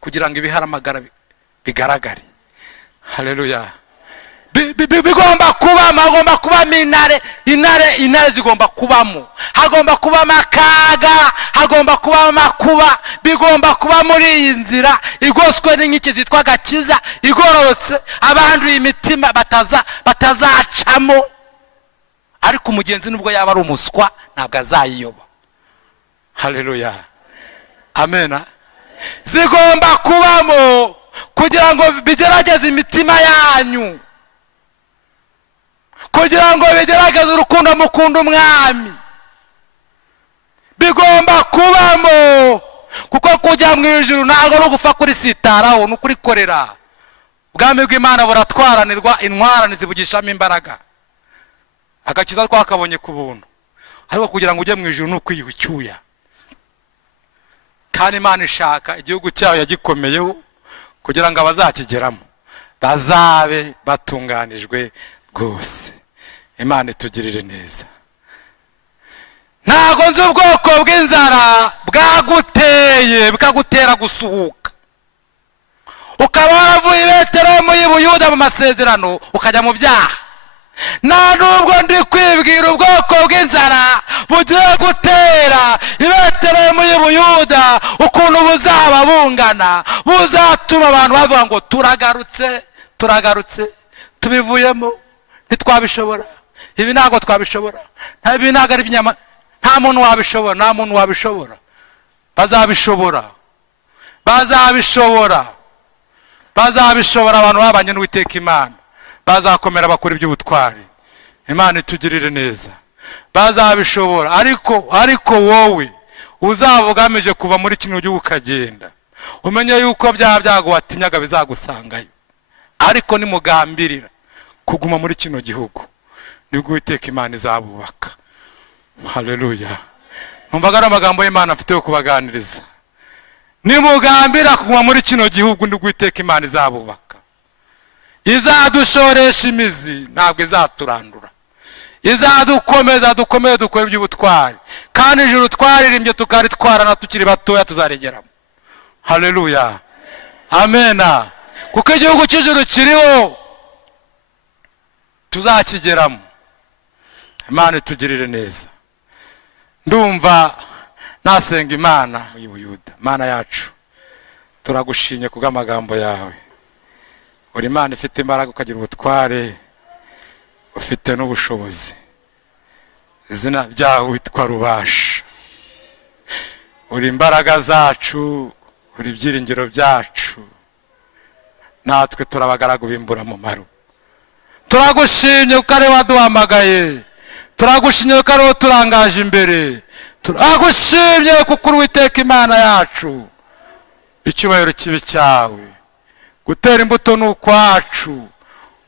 kugira ngo ibiharamagara bigaragare. Haleluya. Bigomba kubamo, hagomba kubamo intare zigomba kubamo, hagomba kubamo akaga, hagomba kubamo amakuba, bigomba kuba muri iyi nzira igoswe n'inkike zitwa agakiza, igororotse, abanduye imitima batazacamo. Ariko umugenzi nubwo yaba ari umuswa ntabwo azayiyoba. Haleluya. Amena. Zigomba kubamo kugira ngo bigerageze imitima yanyu, kugira ngo bigerageze urukundo mukunda Umwami. bigomba kubamo, kuko kujya mu ijuru ntabwo no gupfa kurisitaraho, ni ukurikorera. Ubwami bw'Imana buratwaranirwa, intwarane zibugishamo imbaraga. Agakiza twakabonye ku buntu, ariko kugira ngo ujye mu ijuru ni ukwiha icyuya. Kandi Imana ishaka igihugu cyayo yagikomeyeho kugira ngo abazakigeramo bazabe batunganijwe rwose. Imana itugirire neza. Ntago nzi ubwoko bw'inzara bwaguteye bikagutera gusuhuka, ukaba wavuye i Betelehemu y'i Buyuda mu masezerano ukajya mu byaha. Nta nubwo ndi kwibwira ubwoko bw'inzara bugiye gutera i Betelehemu y'i Buyuda ukuntu buzaba bungana, buzatuma abantu bavuga ngo turagarutse, tubivuyemo, ntitwabishobora, ibi ntabwo twabishobora, ibi ntabwo ari ibinyama, nta muntu wabishobora. Bazabishobora abantu babanye n'Uwiteka Imana, bazakomera bakora iby'ubutwari. Imana itugirire neza. Bazabishobora, ariko wowe uzavugamije kuva muri kino gihugu ukagenda, umenye yuko bya byago watinyaga bizagusangayo. Ariko nimugambirira kuguma muri kino gihugu, nibwo Uwiteka Imana izabubaka. Haleluya. Numvaga ari amagambo y'Imana mfite yo kubaganiriza. Nimugambira kuguma muri kino gihugu, nibwo Uwiteka Imana izabubaka. Izadushoresha imizi, ntabwo izaturandura. Izadukomeza dukore iby'ubutwari, kandi ijuru twaririmbye tukaritwarana tukiri batoya tuzaregeramo. Haleluya. Amena. Kuko igihugu cy'ijuru kiriho, tuzakigeramo. Imana itugirire neza. Ndumva nasenga Imana mu Buyuda. Mana yacu, turagushimye kubw'amagambo yawe. Uri Imana ifite imbaraga, ukagira ubutware, ufite n'ubushobozi. Izina ryawe witwa Rubasha. Uri imbaraga zacu, uri ibyiringiro byacu, natwe turabagaragu b'imbura mu maru. Turagushimye kuko ari waduhamagaye, turagushimye kuko ari turangaje imbere, turagushimye kuko uri Uwiteka Imana yacu. Icyubahiro kibi cyawe. Gutera imbuto ni ukwacu,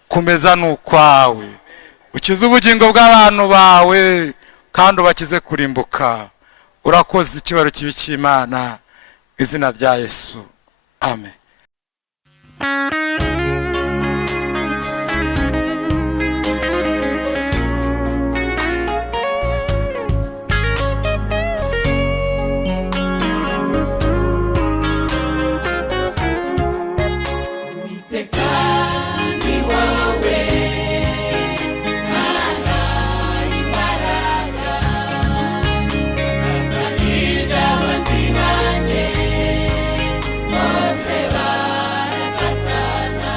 kumeza ni ukwawe. Ukize ubugingo bw'abantu bawe kandi ubakize kurimbuka. Urakoze. Icyubahiro kibi cy'Imana mu izina rya Yesu. Amen. Bose baragatana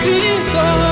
Kristo